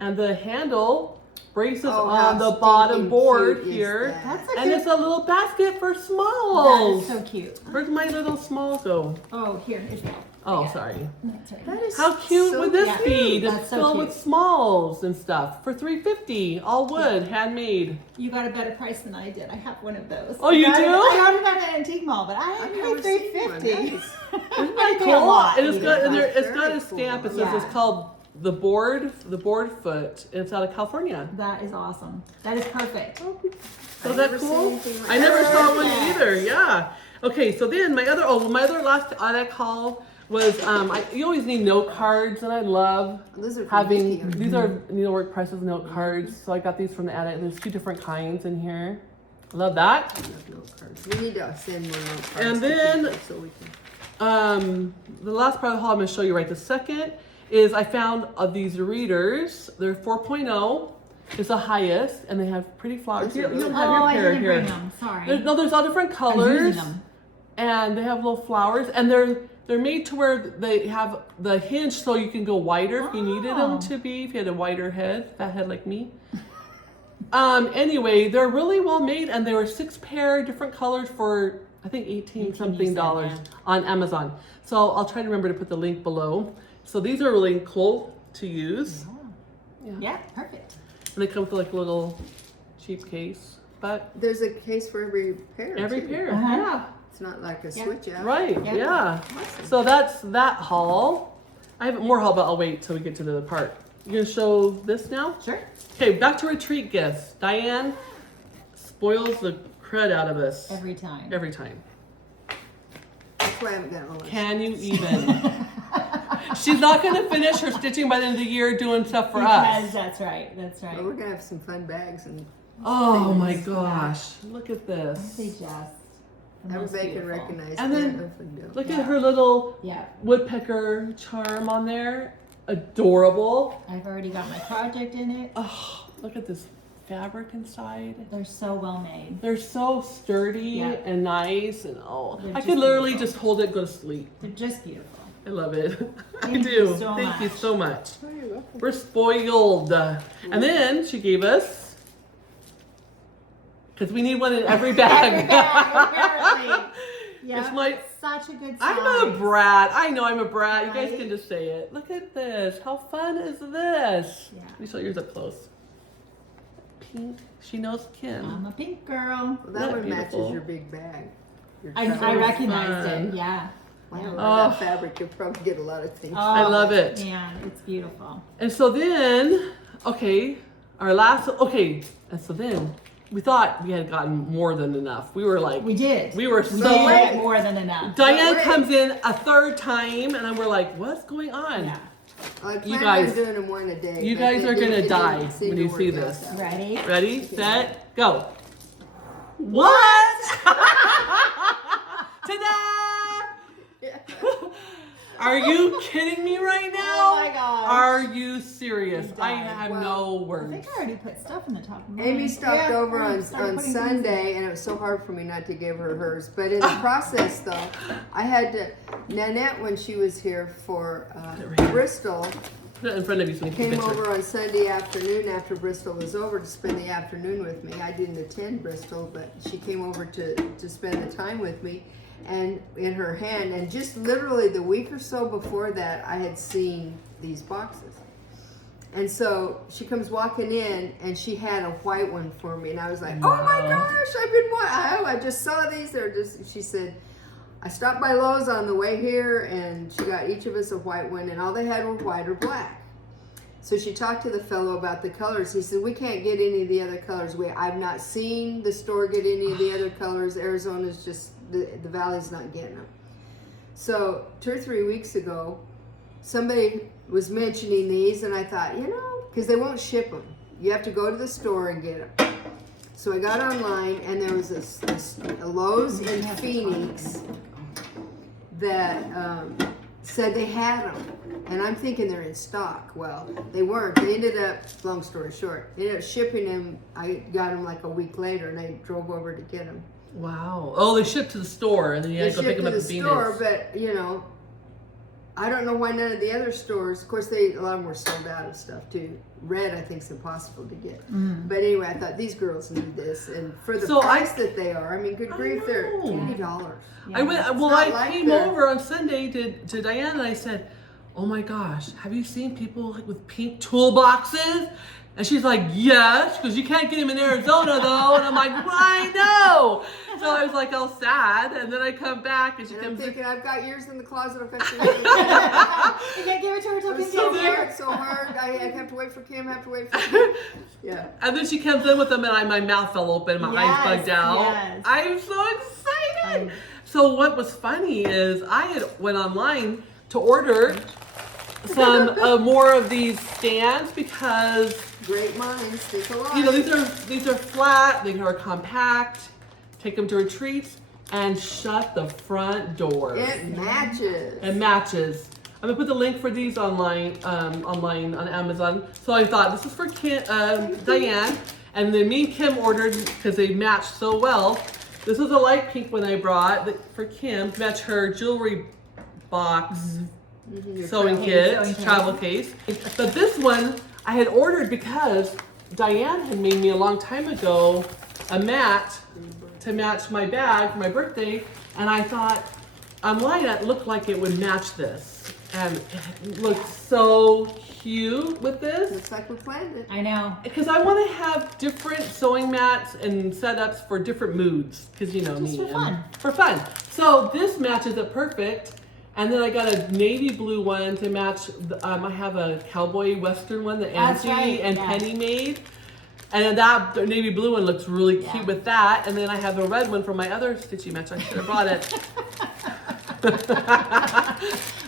and the handle braces Oh, on how the bottom stinking board cute is here. that? That's a And good. it's a little basket for That smalls. is so cute. Where's my little small go? Oh, here, Israel. Oh, Yeah. sorry. That's right. That is How cute so would this Yeah. be? It's That's so filled cute. with smalls and stuff for $3.50, all wood, handmade. You got a better price than I did. I have one of those. Oh, you I got do? it- I got it at an antique mall, but I I've paid never seen one. $3.50. That is- Isn't I that pay a cool? lot And it's either, got and but- there, it's got Very a stamp. It cool. says Yeah. it's called the board foot. And it's out of California. That is awesome. That is perfect. So I've is that never seen cool? anything like I never that. saw one Perfect. either. Yeah. Okay, so then my other last attic haul was you always need note cards, and I love Those are for having Mickey, aren't these are Needlework Prices note cards. So I got these from the attic. There's 2 different kinds in here. Love that. they? I love note cards. We need to send more note cards. And to then- people so we can. The last part of the haul I'm going to show you right this second is I found these readers. They're 4.0. It's the highest, and they have pretty flowers. Those are You don't really- have Oh, your I pair didn't here. bring them. Sorry. There's all different I'm colors, using them. and they have little flowers, and they're made to where they have the hinge so you can go wider if you needed them Oh. to be. If you had a wider head, fat head like me. Anyway, they're really well made, and they were 6 pair, different colors for I think 18 something you said, dollars yeah. on Amazon. So I'll try to remember to put the link below. So these are really cool to use, Yeah, perfect. and they come with like a little cheap case, but There's a case for every pair. every too. pair, Uh-huh. yeah. It's not like a Yeah. switch out. Right, Yeah. yeah. Awesome. So that's that haul. I have more haul, but I'll wait till we get to the other part. You gonna show this now? Sure. Okay, back to retreat gifts. Diane spoils the crud out of us Every time. every time. That's why I haven't got all Can you even? She's not gonna finish her stitching by the end of the year doing stuff for Because us. that's right. That's right. Well, we're gonna have some fun bags, and Oh my things. gosh, look at They this. just. the most everybody can beautiful. recognize And that. then- No fun deal. Look Yeah. at her little Yeah, woodpecker charm on there. Adorable. I've already got my project in it. Oh, look at this fabric inside. They're so well made. They're so sturdy Yeah. and nice, and oh, They're I just could literally beautiful. just hold it and go to sleep. They're just beautiful. I love it. I Thank do. you so Thank you much. so much. Oh, you're welcome. We're spoiled. And then she gave us, because we need one in every bag. Every bag, apparently. Yeah, It's my- such a good size. I'm a brat. I know I'm a brat. You guys Right? can just say it. Look at this. How fun is this? Yeah. Let me show yours up close. Pink. She knows Kim. I'm a pink girl. Well, Isn't that that one beautiful? matches your big bag. Your I travel- recognized fun. it. Yeah. Wow, Yeah. with Oh. that fabric, you'll probably get a lot of things. I love it. Man, it's beautiful. And so then, okay, and so then we thought we had gotten more than enough. We were like, We did. we were We so. did get more than enough. Diane Wait. comes in a third time, and then we're like, what's going on? Yeah. I You plan guys- on doing them one a day. you but guys they are didn't- gonna it die didn't seem when to you work see out this. that way. Ready? Ready, Okay. set, go. What? Ta-da! Yeah. Are you kidding me right now? Oh my gosh. Are you serious? He's I dying. have Wow. no I words. think I already put stuff in the top of mine. Amy stopped Yeah, over I on started putting things in. Sunday, and it was so hard for me not to give her hers. But in the process, though, I had to. Nanette, when she was here for Bristol, Put it in front of you so we can came picture. over on Sunday afternoon after Bristol was over to spend the afternoon with me. I didn't attend Bristol, but she came over to spend the time with me, and in her hand. And just literally the week or so before that, I had seen these boxes. And so she comes walking in, and she had a white one for me, and I was like, "Oh my gosh, I just saw these." She said, "I stopped by Lowe's on the way here, and she got each of us a white one, and all they had were white or black." So she talked to the fellow about the colors. He said, "We can't get any of the other colors. I've not seen the store get any of the other colors. Arizona's just the Valley's not getting them." So 2 or 3 weeks ago, somebody was mentioning these, and I thought, because they won't ship them. You have to go to the store and get them. So I got online, and there was a Lowe's in Phoenix that said they had them. And I'm thinking they're in stock. Well, they weren't. They ended up, long story short, they ended up shipping them. I got them like a week later, and I drove over to get them. Wow. Oh, they shipped to the store, and then you had to go pick them up at Phoenix. Store, but I don't know why none of the other stores. Of course, a lot of them were sold out of stuff too. Red, I think, is impossible to get. But anyway, I thought these girls need this, and for the price that they are, I mean, good grief, they're $20. Yeah. I came over on Sunday to Diane, and I said, "Oh my gosh, have you seen people with pink toolboxes?" And she's like, "Yes," because you can't get them in Arizona though. And I'm like, "Well, I know." So I was like all sad, and then I come back, and she comes. I'm thinking, I've got yours in the closet. I've got You can't give it to her till Kim It's so hard. I have to wait for Kim. Yeah. And then she comes in with them, and my mouth fell open, my eyes bugged out. Yes. I'm so excited. So what was funny is I had went online to order some more of these stands because great minds think alike. These are flat, they are compact. Take them to retreats and shut the front doors. It matches. It matches. I'm gonna put the link for these online on Amazon. So I thought this is for Diane, and then me and Kim ordered because they matched so well. This is a light pink one I brought for Kim to match her jewelry box. Sewing kit, travel case. But this one I had ordered because Diane had made me a long time ago a mat to match my bag for my birthday, and I thought online it looked like it would match this, and it looked so cute with this. Looks like we planned it. I know. Because I want to have different sewing mats and setups for different moods, because Just for fun. For fun. So this matches it perfect. And then I got a navy blue one to match. I have a cowboy western one that Auntie and Penny made. And then that navy blue one looks really cute with that. And then I have a red one for my other stitchy match. I should have brought it.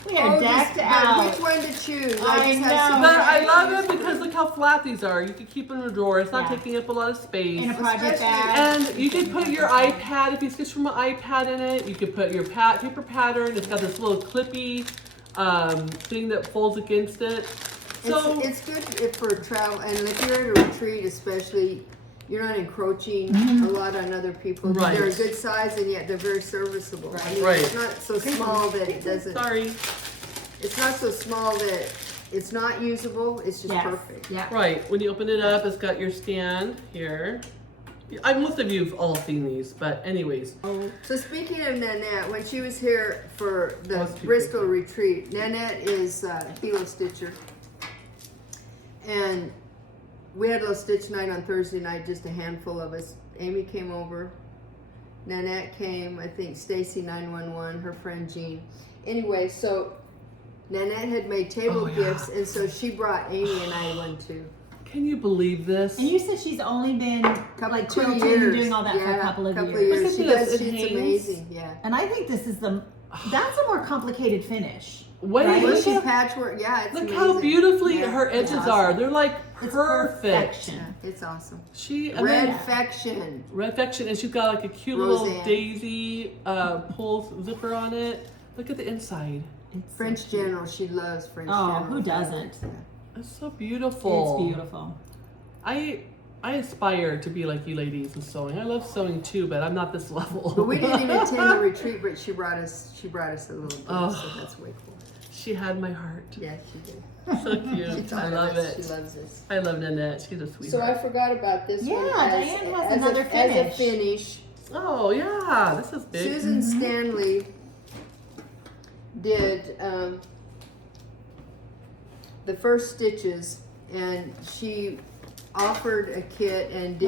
We are decked out. Which one to choose? I know. But I love it because look how flat these are. You can keep them in a drawer. It's not taking up a lot of space. In a project bag. And you can put your iPad, if you stitch from an iPad in it, you can put your paper pattern. It's got this little clippy thing that folds against it. So it's good for travel, and if you're at a retreat especially, you're not encroaching a lot on other people. Right. They're a good size, and yet they're very serviceable. Right. I mean, Right. It's not so small that it doesn't. Sorry. It's not so small that it's not usable. It's just perfect. Yeah. Right. When you open it up, it's got your stand here. Most of you have all seen these, but anyways. So speaking of Nanette, when she was here for the Most people Bristol retreat, Nanette is a Hilo Stitcher. And we had a little stitch night on Thursday night, just a handful of us. Amy came over. Nanette came, I think Stacy 911, her friend Jean. Anyway, so Nanette had made table gifts, and so she brought Amy and I one too. Can you believe this? And you said she's only been like 2 quilting years. and doing all that for a couple of years. Look at She this. does, It she's hangs. amazing, yeah. And I think this is that's a more complicated finish. Wait, Right? look, She's patchwork, yeah, it's look amazing. how beautifully Yeah, her edges it's are. awesome. They're like It's perfect. perfection. It's awesome. Redfection, and she's got like a cute little Roseanne. daisy pull zipper on it. Look at the inside. It's French so cute. General, she loves French Oh, General. who doesn't? It's so beautiful. It's beautiful. I aspire to be like you ladies in sewing. I love sewing too, but I'm not this level. But we didn't even attend the retreat, but she brought us a little gift, so that's way cool. She had my heart. Yeah, she did. So cute. I love it. She loves us. I love Nanette. She's a So sweetheart. I forgot about this one. Yeah, Diane has another As a finish. finish, Oh yeah, this is big. Susan Stanley did the first stitches and she offered a kit and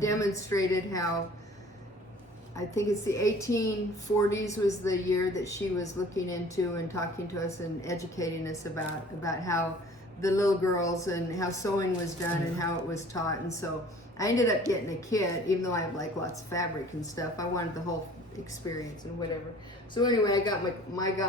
demonstrated how, I think it's the 1840s was the year that she was looking into and talking to us and educating us about how the little girls and how sewing was done and how it was taught. And so I ended up getting a kit, even though I have like lots of fabric and stuff. I wanted the whole experience and whatever. So anyway, I got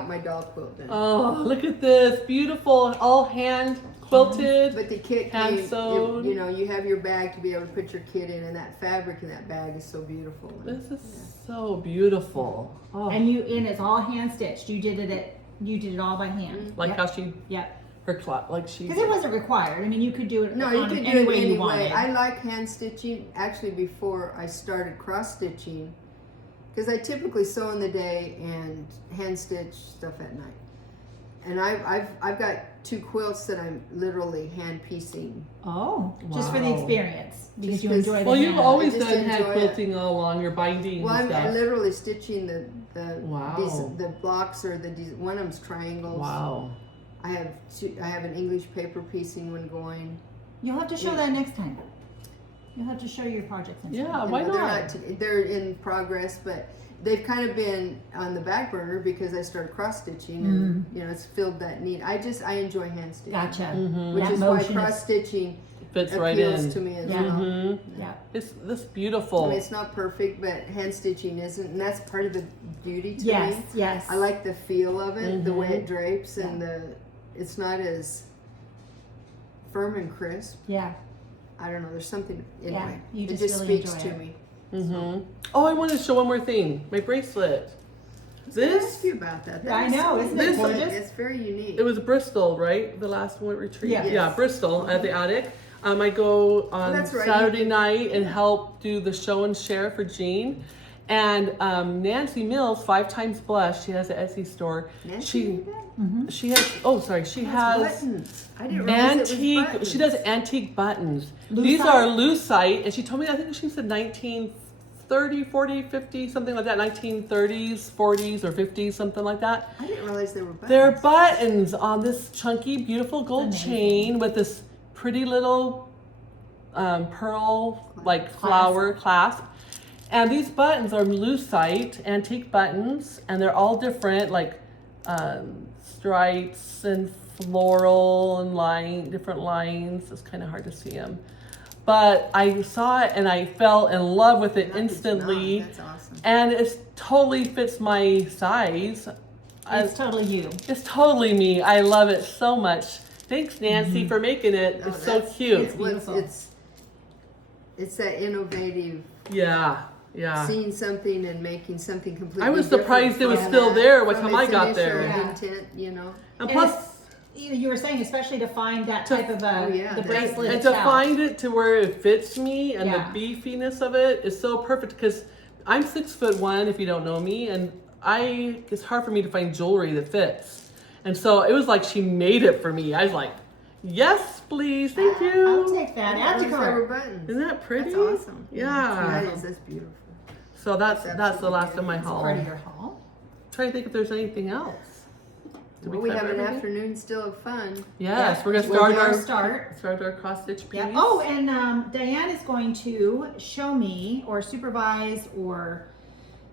my doll quilt done. Oh, look at this. Beautiful. All hand quilted. But the kit hand came, sewed. you know, you have your bag to be able to put your kit in, and that fabric in that bag is so beautiful. This is so beautiful. Oh. And it's all hand stitched. You did it all by hand. Like how she, Yep. her cloth, like she. Because it wasn't required. I mean, you could do it. No, you could do any it way any you wanted. way. I like hand stitching. Actually, before I started cross stitching, because I typically sew in the day and hand stitch stuff at night. And I've got 2 quilts that I'm literally hand piecing. Oh, just for the Wow. experience because Just you 'cause- enjoy the Well, hand. you've always I just done hand enjoy quilting all along. You're binding Well, and I'm stuff. literally stitching the Wow. the blocks or one of them's triangles. Wow. I have an English paper piecing one going. You'll have to show that next time. You'll have to show your projects next time. Yeah, why They're not? they're in progress, but they've kind of been on the back burner because I started cross stitching and you know it's filled that need. I enjoy hand stitching. Gotcha. Which That is why motion cross stitching Fits appeals right in. to me as Yeah. well. Mm-hmm. Yeah. It's this beautiful. I mean, it's not perfect, but hand stitching isn't, and that's part of the beauty to Yes. me. Yes. I like the feel of it, the way it drapes, and it's not as firm and crisp. Yeah. I don't know. There's something anyway. you It just just really speaks enjoy to it. me. Mm-hmm. Oh, I want to show one more thing. My bracelet. I This, asked you about that. I know, isn't it This- gorgeous? It's very unique. it was Bristol, right? The last one retreat. Yes. Yeah, Bristol at the attic. I go on that's right. Saturday night and help do the show and share for Jean. And Nancy Mills, 5 Times Blush, she has an Etsy store. Nancy did that? She has, oh, sorry, she has buttons. I didn't realize it was antique, buttons. she does antique buttons. Lucite? These are lucite, and she told me, I think she said 1930, 40, 50, something like that, 1930s, 40s, or 50s, something like that. I didn't realize they were buttons. They're buttons on this chunky, beautiful gold Amazing. chain with this pretty little pearl, like flower clasp. And these buttons are lucite, antique buttons, and they're all different, like stripes and floral and different lines. It's kind of hard to see them. But I saw it and I fell in love with it No, it's instantly. not. That's awesome. And it totally fits my size. It's totally you. It's totally me. I love it so much. Thanks, Nancy, for making it. Oh, It's so that's- cute. It's, beautiful. it's that innovative, Yeah, yeah. seeing something and making something completely I was different surprised it was from still that- there by the from time I its got initial there. Yeah. intent, you know. And And plus, you were saying, especially to find that type of Oh, yeah, the that's- bracelet and to itself. find it to where it fits me and Yeah. the beefiness of it is so perfect because I'm 6'1" if you don't know me, and it's hard for me to find jewelry that fits. And so it was like she made it for me. I was like, yes, please, thank you. I'll take that. Add to These rubber cart. buttons. Isn't that pretty? That's awesome. Yeah. That is. That's beautiful. So that's the absolutely last of my beautiful. haul. Part of your haul. Trying to think if there's anything else. Did Well, we have cover an everything? afternoon still of fun. Yes, Yeah. we're gonna We're start gonna our cross stitch piece. Yeah. Oh, and Diane is going to show me or supervise or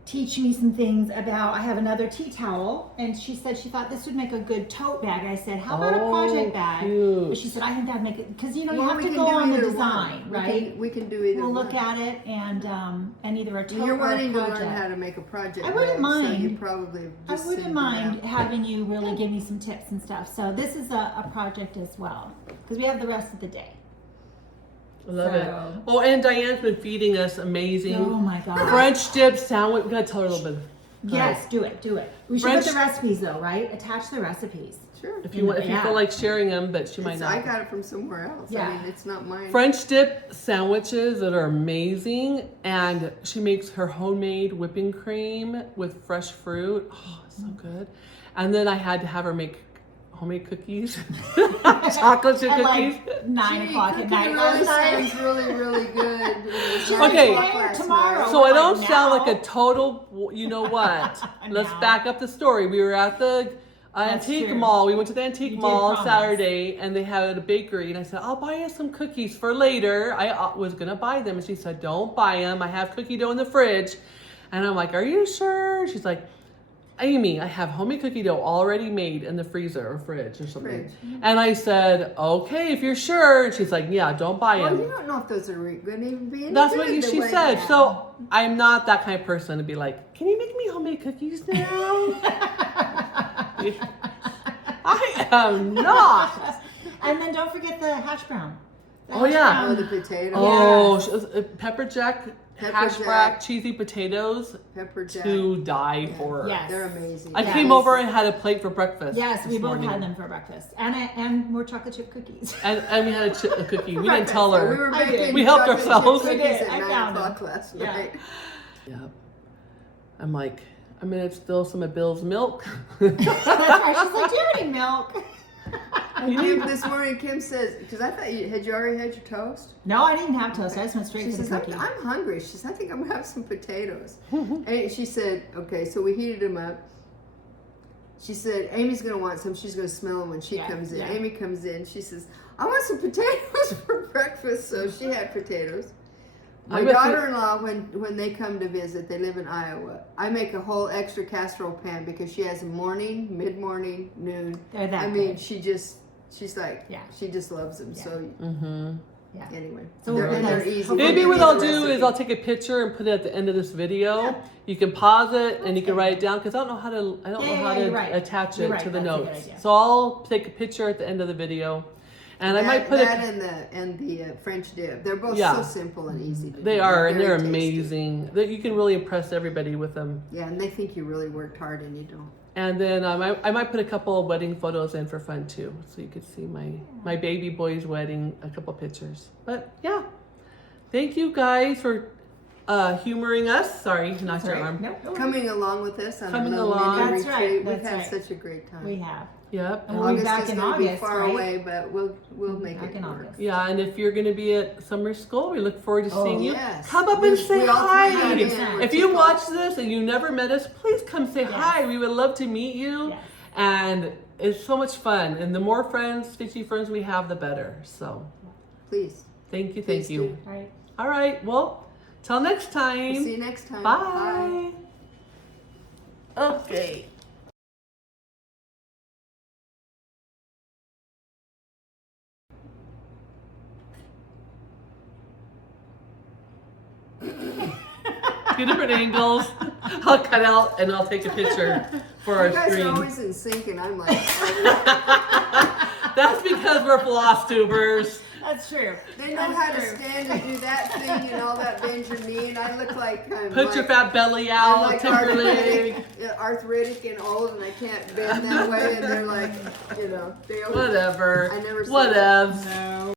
teach me some things about. I have another tea towel, and she said she thought this would make a good tote bag. I said, how about a project bag? Cute. But she said, I think that'd make it because you Well, have we to can go do on the either design, one. right? We can do either We'll one. look at it and either a tote You're or a wanting to project. learn how to make a project. I wouldn't bag, So mind. you probably I just wouldn't send it mind out. having you really give me some tips and stuff. So this is a project as well because we have the rest of the day. I love it. So- Oh, and Diane's been feeding us amazing Oh my God. French dip sandwich. We gotta tell her a little bit. Yes, do it. We should French- put the recipes though, right? Attach the recipes. Sure. If you Yeah. feel like sharing them, but she might It's- I not. got it from somewhere else. Yeah. I mean, it's not mine. French dip sandwiches that are amazing, and she makes her homemade whipping cream with fresh fruit. Oh, it's so good. And then I had to have her make homemade cookies, chocolate chip At cookies. like 9 Gee, o'clock at cookie night really last night. sounds really good. Okay. Tomorrow. So I Like don't sound now. like a total, you know what? Let's Now. back up the story. We were at the Antique true. Mall. We went to the Antique You did Mall promise. Saturday, and they had a bakery. And I said, I'll buy you some cookies for later. I was gonna buy them, and she said, don't buy them. I have cookie dough in the fridge. And I'm like, are you sure? She's like, Amy, I have homemade cookie dough already made in the freezer or fridge or something. And I said, okay, if you're sure. And she's like, yeah, don't buy them. Well, you don't know if those are going to even be any That's good what the she way said. they are. So I'm not that kind of person to be like, can you make me homemade cookies now? I am not. And then don't forget the hash brown. The Oh, hash yeah. Oh, brown. the potato. Oh, pepper jack, Pepper hash jack. brown, cheesy potatoes Pepper jack. to die for. Yes. They're amazing. I Yes. came over and had a plate for breakfast. Yes, we this both morning. had them for breakfast, and more chocolate chip cookies. And we had a cookie. We didn't breakfast. tell We her. were I did. making We helped chocolate chip ourselves. cookies We did. at I 9 found o'clock them. last Yeah. night. Yep. I'm like, I'm gonna steal some of Bill's milk. That's right. She's like, do you have any milk? Kim, this morning, Kim says, because I thought you already had your toast. No, I didn't have toast. I just went straight She for the says, cookie. I'm hungry. She says, I think I'm going to have some potatoes. And she said, okay, so we heated them up. She said, Amy's going to want some. She's going to smell them when she comes in. yeah. Amy comes in. She says, I want some potatoes for breakfast. So she had potatoes. My I bet you- daughter-in-law, when they come to visit, they live in Iowa. I make a whole extra casserole pan because she has a morning, mid-morning, noon. They're that I mean, good. she's like, Yeah. she just loves them. Yeah. So Mm-hmm. Yeah. anyway, So they're, we're they're gonna- easy. Maybe We'll what give you I'll the do is recipe. I'll take a picture and put it at the end of this video. Yeah. You can pause it and you can write it down because I don't know how to you're right. attach You're it right. to the That's a good notes. idea. So I'll take a picture at the end of the video, and I might put that it. and the French dip. They're both Yeah. so simple and easy to do. They are, and very they're tasty. amazing. That you can really impress everybody with them. Yeah, and they think you really worked hard and you don't. And then I might put a couple of wedding photos in for fun too, so you could see my baby boy's wedding, a couple pictures. But yeah, thank you guys for humoring us. Sorry, not your arm. Nope. Coming along with us on Coming a little along. mini That's retreat. right, We've that's had right. such a great time. We have. Yep. And we'll be August back is in going to be August, far right? away, but we'll make Back it in work. August. Yeah, and if you're going to be at summer school, we look forward to seeing you. Yes. Come up We- and say we all hi. three got in. If you watch this and you never met us, please come say Yes. hi. We would love to meet you. Yes. And it's so much fun. And the more friends, stitchy friends we have, the better. So Please. thank you, Please thank you. do. Right. All right, well, till next time. See you next time. Bye. Okay. Two different angles. I'll cut out and I'll take a picture for our You guys screen. are always in sync, and I'm like, That's because we're FlossTubers. That's true. they know how to stand and do that thing and all that, bend your knee, and I look like I'm Put like, your fat belly I'm out, like tip your leg. arthritic and old, and I can't bend that way, and they're like, they always, Whatever. I never saw Whatever. No.